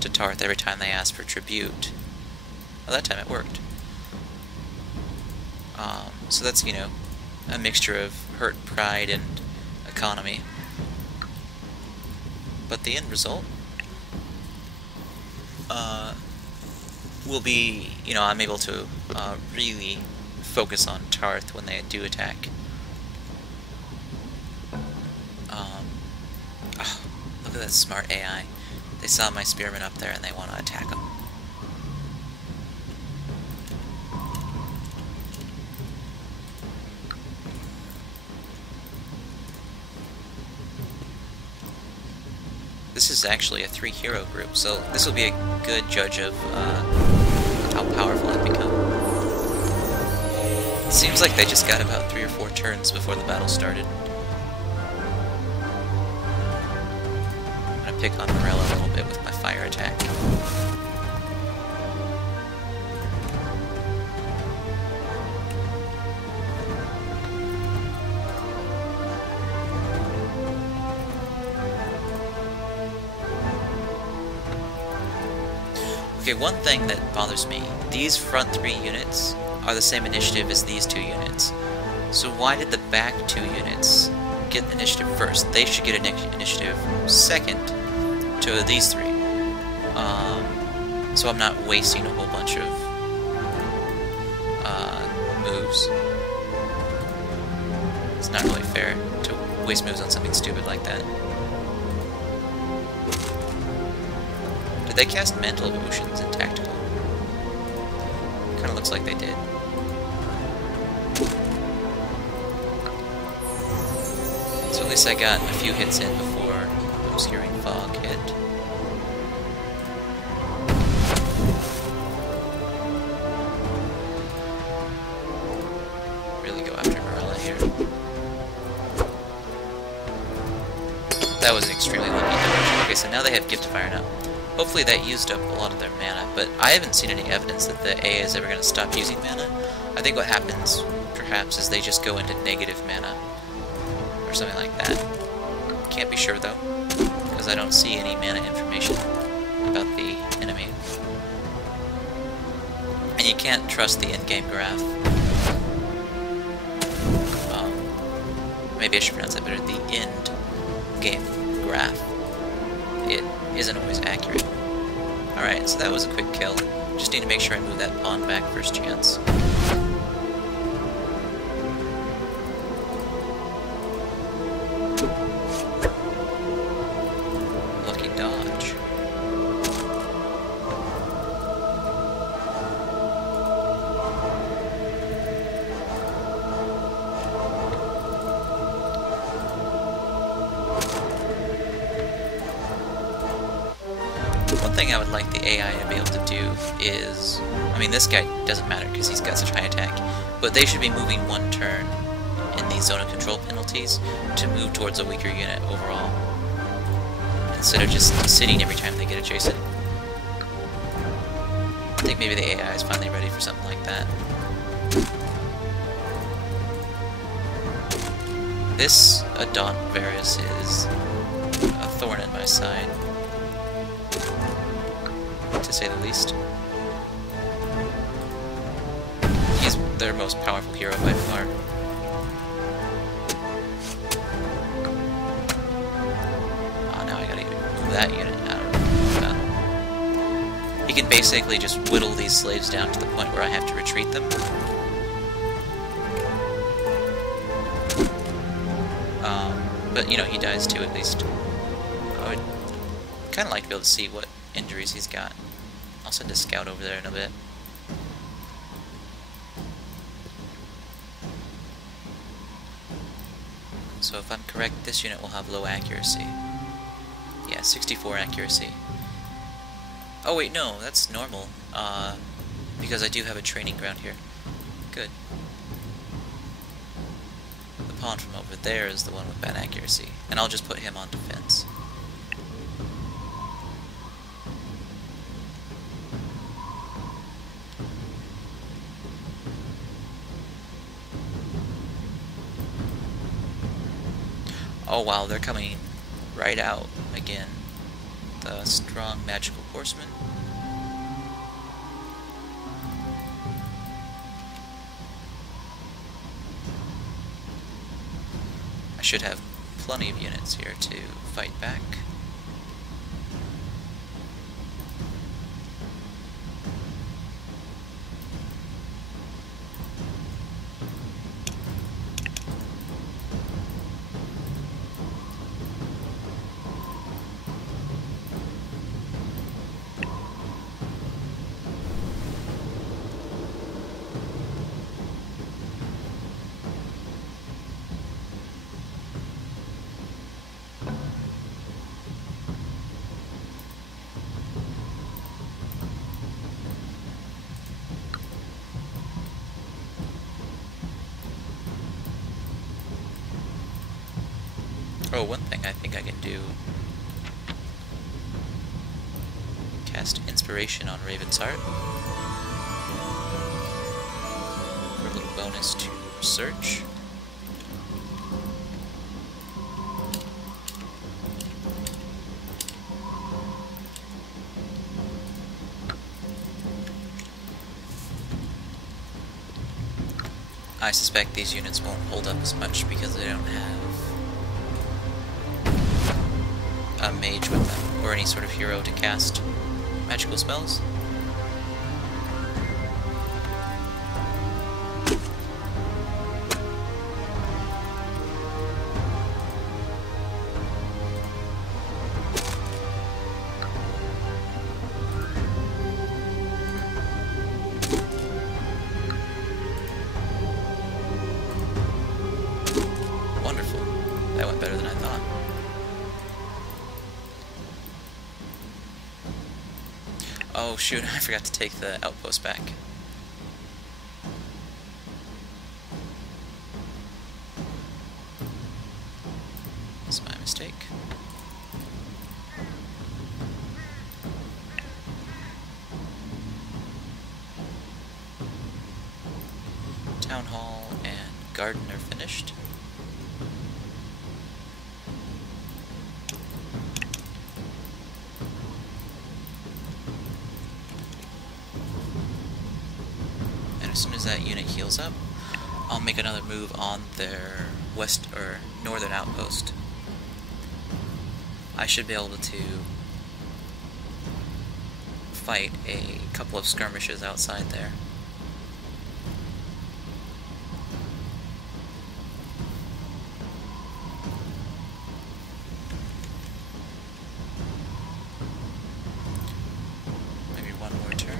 to Tarth every time they ask for tribute. Well, that time it worked. So that's, you know, a mixture of hurt pride and economy. But the end result will be, you know, I'm able to really focus on Tarth when they do attack. Oh, look at that smart AI. They saw my spearmen up there and they want to attack them. This is actually a 3-hero group, so this will be a good judge of how powerful I've become. It seems like they just got about 3 or 4 turns before the battle started. I'm gonna pick on Morella a little bit with my fire attack. Okay, one thing that bothers me, these front 3 units are the same initiative as these 2 units. So why did the back 2 units get initiative first? They should get initiative second to these 3. So I'm not wasting a whole bunch of moves. It's not really fair to waste moves on something stupid like that. Did they cast Mantle of Oceans in Tactical? Kinda looks like they did. So at least I got a few hits in before Obscuring Fog hit. Really go after Morella here. That was an extremely lucky damage. Okay, so now they have Gift Fire now. Hopefully that used up a lot of their mana, but I haven't seen any evidence that the AA is ever going to stop using mana. I think what happens, perhaps, is they just go into negative mana, or something like that. Can't be sure, though, because I don't see any mana information about the enemy. And you can't trust the in-game graph. Maybe I should pronounce that better, the end-game graph. It isn't always accurate. Alright, so that was a quick kill. Just need to make sure I move that pawn back first chance. Lucky dodge. One thing I would like the AI to be able to do is, I mean, this guy doesn't matter because he's got such high attack, but they should be moving 1 turn in these zone of control penalties to move towards a weaker unit overall, instead of just sitting every time they get adjacent. I think maybe the AI is finally ready for something like that. This Adont Varus is a thorn in my side, to say the least. He's their most powerful hero by far. Oh, now I gotta move that unit out of battle. He can basically just whittle these slaves down to the point where I have to retreat them. But, you know, he dies too, at least. I would kind of like to be able to see what injuries he's got. I'll send a scout over there in a bit. So if I'm correct, this unit will have low accuracy. Yeah, 64 accuracy. Oh wait, no, that's normal. Because I do have a training ground here. Good. The pawn from over there is the one with bad accuracy. And I'll just put him on defense. Oh wow, they're coming right out again. The strong magical horseman. I should have plenty of units here to fight back. Oh, one thing I think I can do. Cast Inspiration on Raven's Heart. For a little bonus to research. I suspect these units won't hold up as much because they don't have a mage with them, or any sort of hero to cast magical spells. Wonderful. That went better than I thought. Oh shoot, I forgot to take the outpost back. That's my mistake. Town Hall and Garden are finished. As soon as that unit heals up, I'll make another move on their west or northern outpost. I should be able to fight a couple of skirmishes outside there. Maybe one more turn.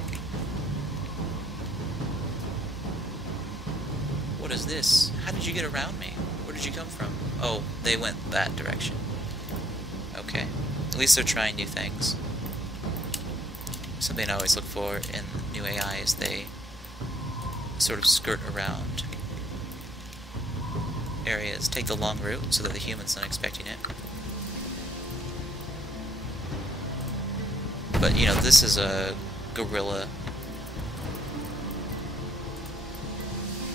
What is this? How did you get around me? Where did you come from? Oh, they went that direction. Okay. At least they're trying new things. Something I always look for in new AI is they sort of skirt around areas, take the long route so that the human's not expecting it. But, you know, this is a guerrilla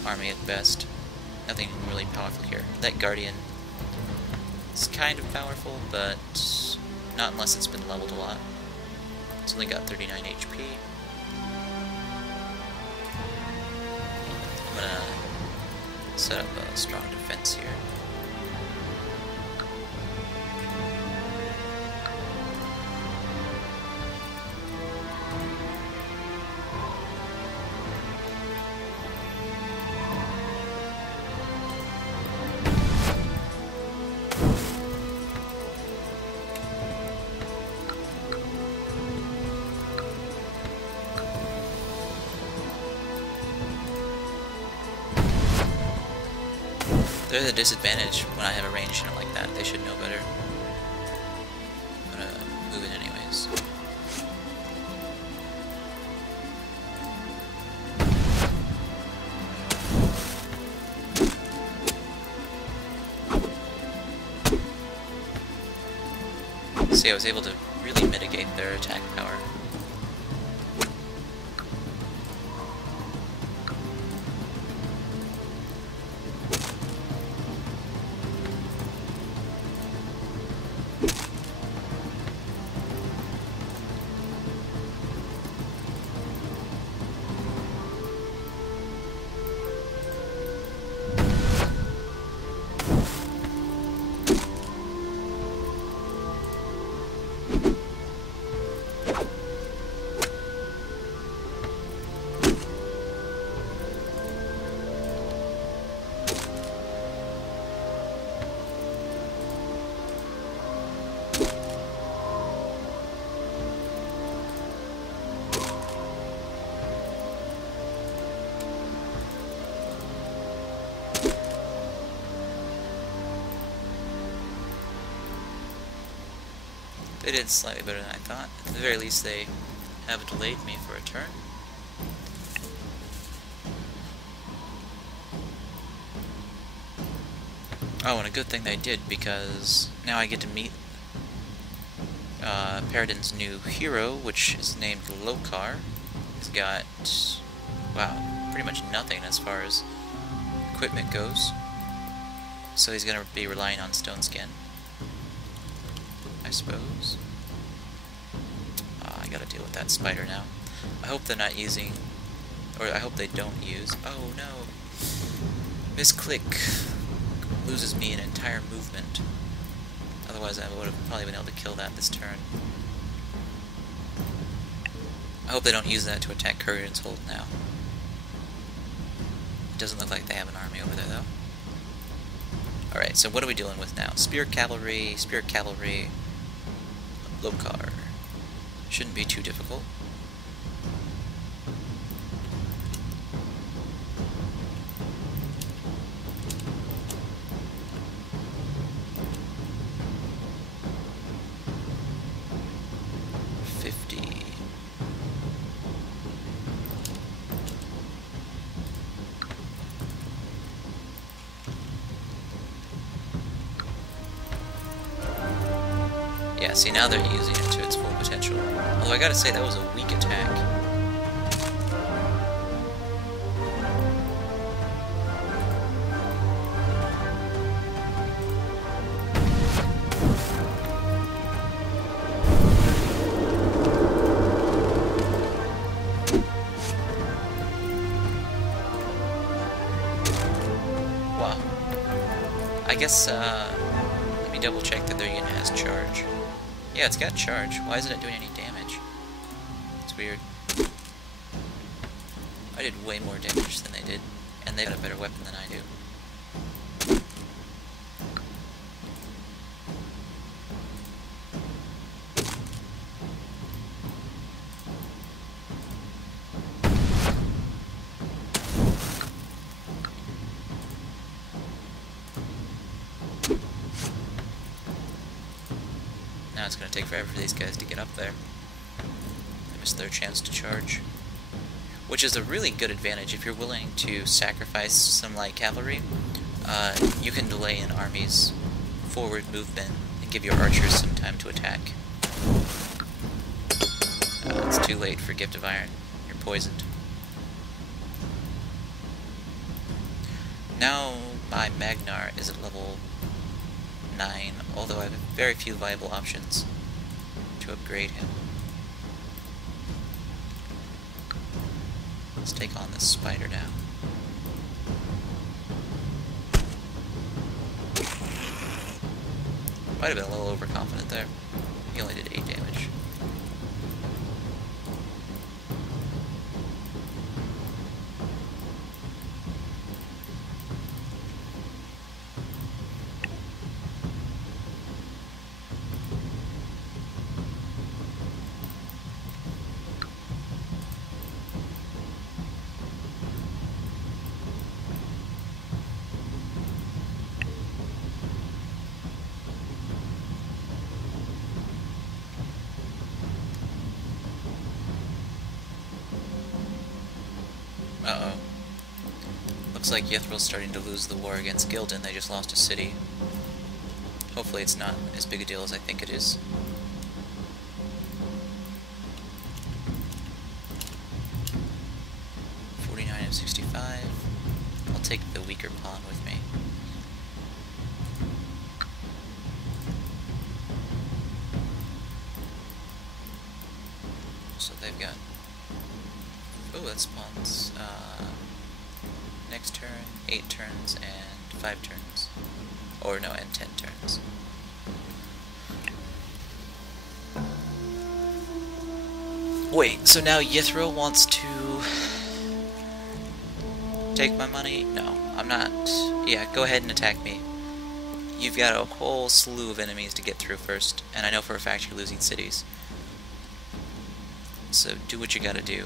army at best. Nothing really powerful here. That Guardian is kind of powerful, but not unless it's been leveled a lot. It's only got 39 HP. I'm gonna set up a strong defense here. They're at a disadvantage when I have a ranged unit like that. They should know better. I'm gonna move it anyways. See, I was able to really mitigate their attack power. They did slightly better than I thought. At the very least, they have delayed me for a turn. Oh, and a good thing they did, because now I get to meet Paradin's new hero, which is named Lokar. He's got, wow, pretty much nothing as far as equipment goes. So he's going to be relying on Stone Skin, I suppose. I gotta deal with that spider now. I hope they're not using, or I hope they don't use, oh no, misclick loses me an entire movement. Otherwise I would have probably been able to kill that this turn. I hope they don't use that to attack Couriern's Hold now. It doesn't look like they have an army over there though. Alright, so what are we dealing with now? Spear Cavalry, Lokar. Shouldn't be too difficult. Yeah, see, now they're using it to its full potential. Although I gotta say, that was a weak attack. Wow. I guess, let me double check that their unit has charge. Yeah, it's got charge. Why isn't it doing any damage? It's weird. I did way more damage than they did, and they've got a better weapon than I do. Now it's going to take forever for these guys to get up there. They missed their chance to charge. Which is a really good advantage if you're willing to sacrifice some light cavalry. You can delay an army's forward movement and give your archers some time to attack. It's too late for Gift of Iron. You're poisoned. Now my Magnar is at level 9, although I have very few viable options to upgrade him. Let's take on this spider now. Might have been a little overconfident there. He only did 8 damage. Looks like Yithral's starting to lose the war against Gildan. They just lost a city. Hopefully it's not as big a deal as I think it is. .49 of 65. I'll take the weaker pawn with me. So they've got... Oh, that's pawns. Next turn, 8 turns, and 5 turns. Or no, and 10 turns. Wait, so now Yithral wants to take my money? No, I'm not. Yeah, go ahead and attack me. You've got a whole slew of enemies to get through first, and I know for a fact you're losing cities. So do what you gotta do.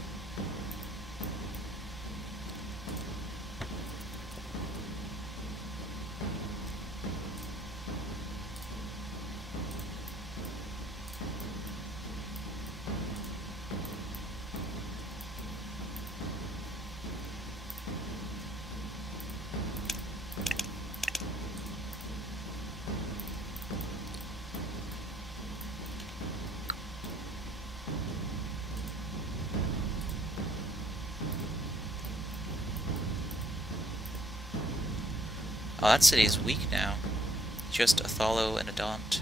Oh, that city is weak now. Just Othello and a Daunt.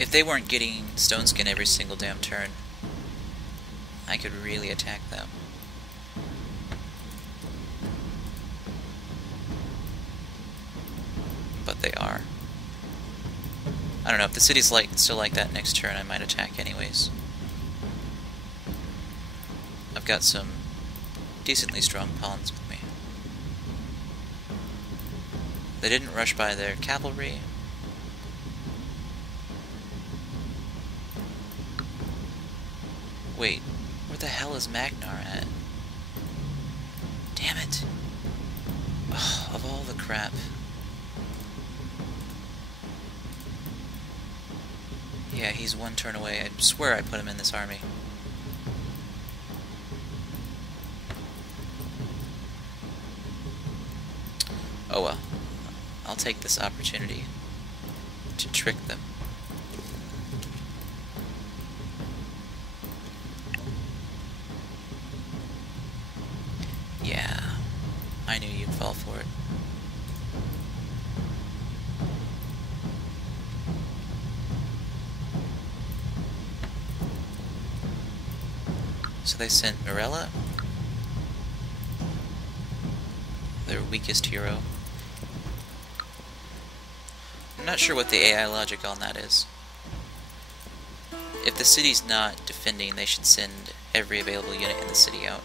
If they weren't getting Stone Skin every single damn turn, I could really attack them. But they are. I don't know, if the city's still like that next turn, I might attack anyways. I've got some decently strong pawns with me. They didn't rush by their cavalry. Wait, where the hell is Magnar at? Damn it! Ugh, of all the crap. Yeah, he's one turn away. I swear I put him in this army. Oh well. I'll take this opportunity to trick them. Yeah, I knew you'd fall for it. So they sent Mirella, their weakest hero. I'm not sure what the AI logic on that is. If the city's not defending, they should send every available unit in the city out,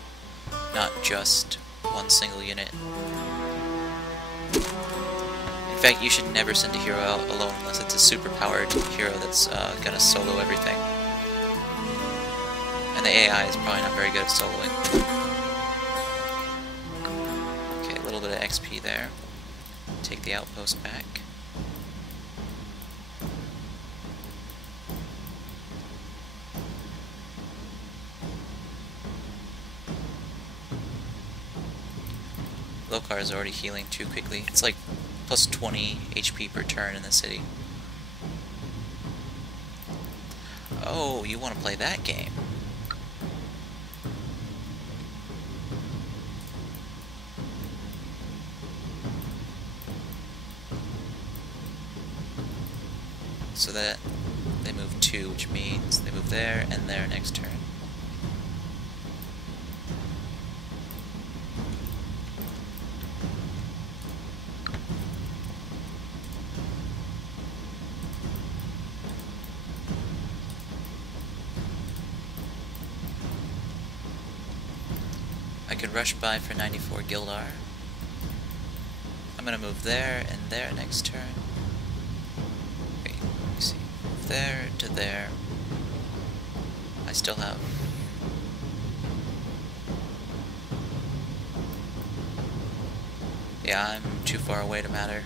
not just one single unit. In fact, you should never send a hero out alone unless it's a super-powered hero that's gonna solo everything. And the AI is probably not very good at soloing. Okay, a little bit of XP there. Take the outpost back. Lokar is already healing too quickly. It's like plus 20 HP per turn in the city. Oh, you want to play that game? So that they move 2, which means they move there and there next turn. I could rush by for 94 Gildar. I'm gonna move there and there next turn. Wait, let me see. Move there to there. I still have... Yeah, I'm too far away to matter.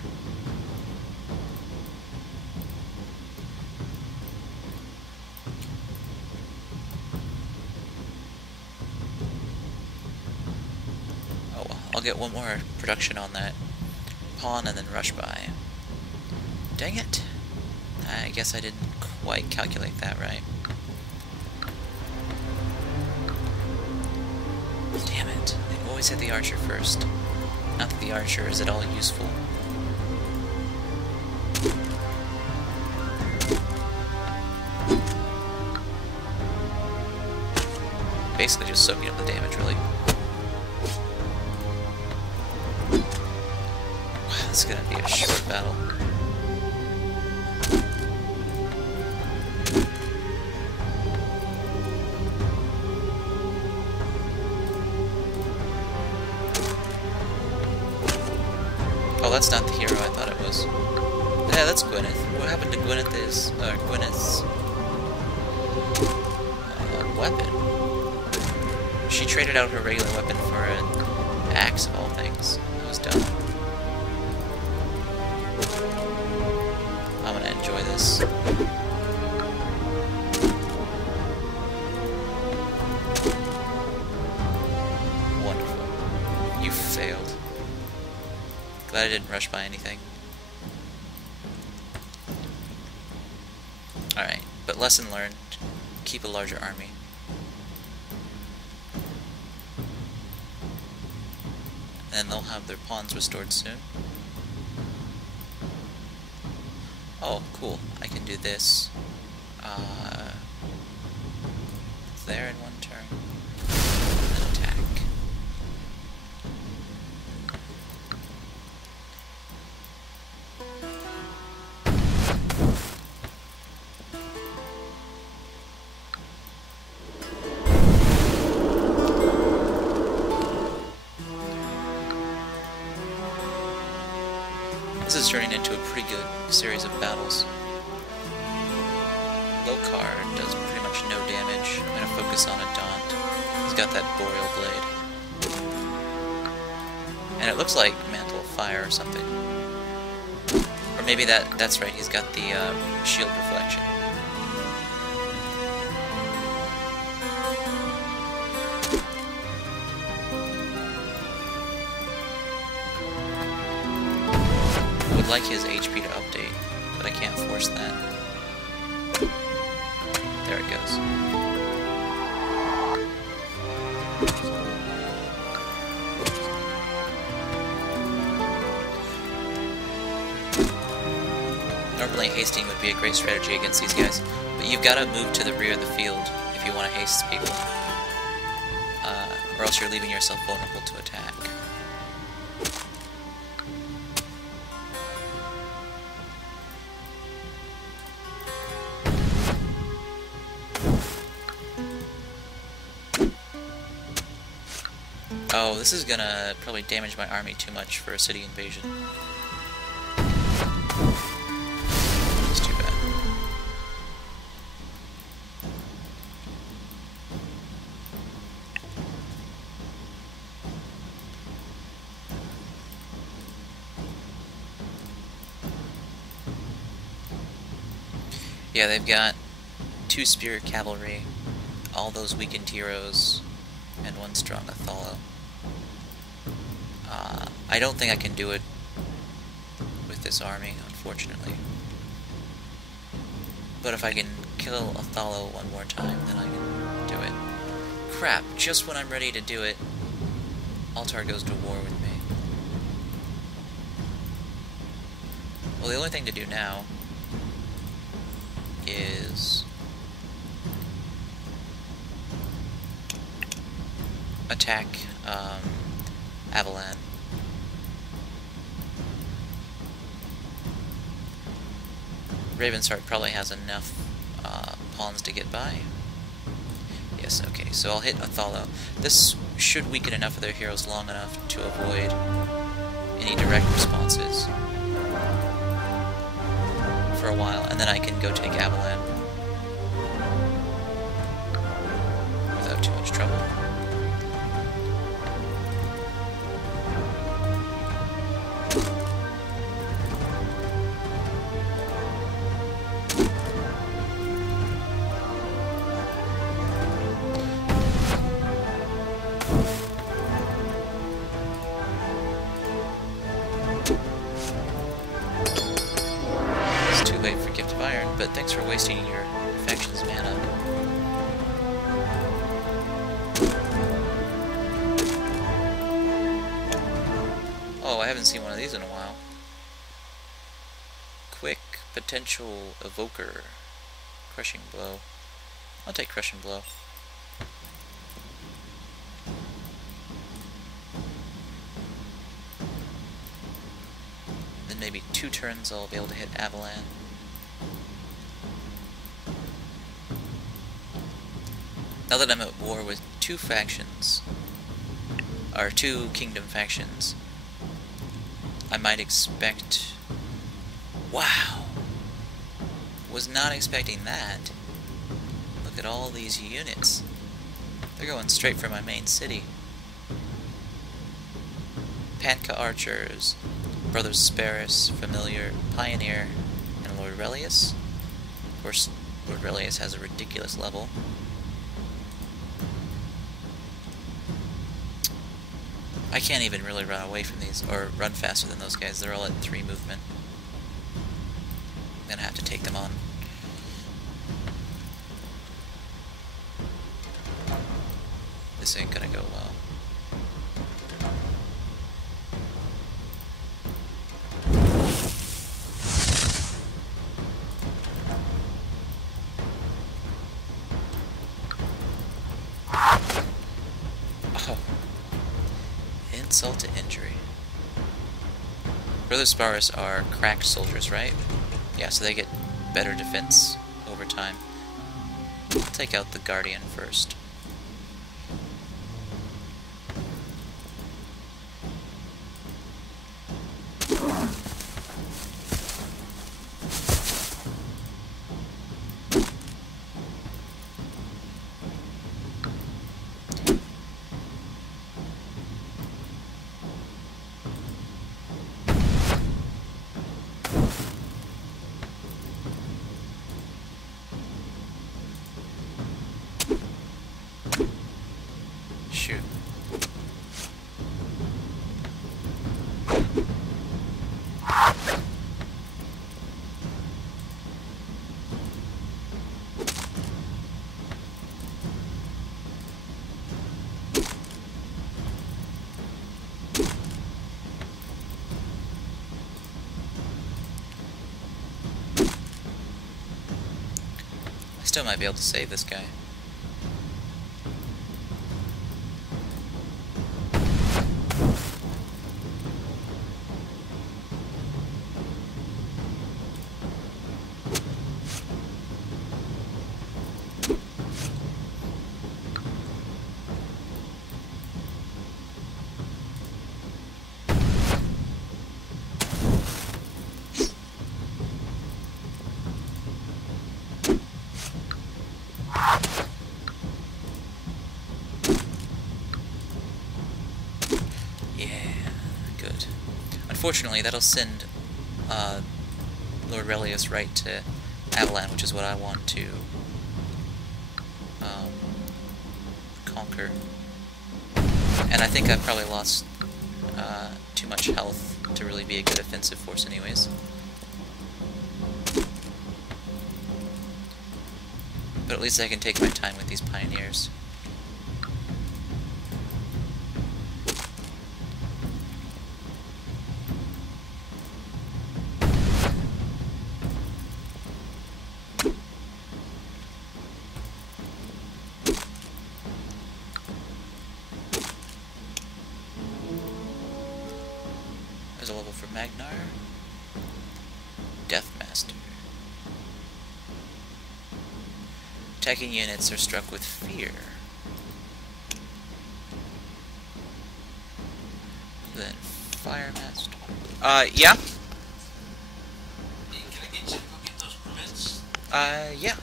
I'll get one more production on that pawn and then rush by. Dang it! I guess I didn't quite calculate that right. Damn it. I always hit the archer first. Not that the archer is at all useful. Basically just soaking up the damage, really. Wow, this is gonna be a short battle. Oh, that's not the hero I thought it was. Yeah, that's Gwyneth. What happened to Gwyneth's weapon? She traded out her regular weapon for an axe of all things. That was dumb. I'm gonna enjoy this. Wonderful. You failed. Glad I didn't rush by anything. Alright, but lesson learned. Keep a larger army. And they'll have their pawns restored soon. Oh, cool. I can do this. There in one turn. And then attack. This is turning into a pretty good series of battles. Lokar does pretty much no damage. I'm going to focus on a Daunt. He's got that Boreal Blade. And it looks like Mantle of Fire or something. Or maybe that's right, he's got the Shield Reflection. Would like his HP to update, but I can't force that. There it goes. Normally hasting would be a great strategy against these guys, but you've got to move to the rear of the field if you want to haste people. Or else you're leaving yourself vulnerable to attack. Oh, this is gonna probably damage my army too much for a city invasion. It's too bad. Yeah, they've got 2 Spear Cavalry, all those weakened heroes, and 1 strong Othello. I don't think I can do it with this army, unfortunately. But if I can kill Othello one more time, then I can do it. Crap, just when I'm ready to do it, Altar goes to war with me. Well, the only thing to do now is attack Avalan. Ravensheart probably has enough pawns to get by. Yes, okay, so I'll hit Othello. This should weaken enough of their heroes long enough to avoid any direct responses for a while, and then I can go take Avalan without too much trouble. It's too late for Gift of Iron, but thanks for wasting your faction's mana. Oh, I haven't seen one of these in a while. Quick Potential Evoker. Crushing Blow. I'll take Crushing Blow. Then maybe 2 turns I'll be able to hit Avalanche. Now that I'm at war with 2 factions, or 2 kingdom factions, I might expect... Wow! Was not expecting that. Look at all these units. They're going straight for my main city. Panka Archers, Brothers Sparus, Familiar, Pioneer, and Lord Relius. Of course, Lord Relius has a ridiculous level. I can't even really run away from these, or run faster than those guys. They're all at 3 movement. I'm gonna have to take them on. This ain't gonna go well. Oh. Insult to injury. Brother Sparus are cracked soldiers, right? Yeah, so they get better defense over time. I'll take out the Guardian first. Shoot. I still might be able to save this guy. Unfortunately, that'll send Lord Relius right to Avalanche, which is what I want to conquer. And I think I've probably lost too much health to really be a good offensive force anyways. But at least I can take my time with these pioneers. There's a level for Magnar. Deathmaster. Attacking units are struck with fear. Then Firemaster. Yeah. Can I get you to go get those permits? Yeah.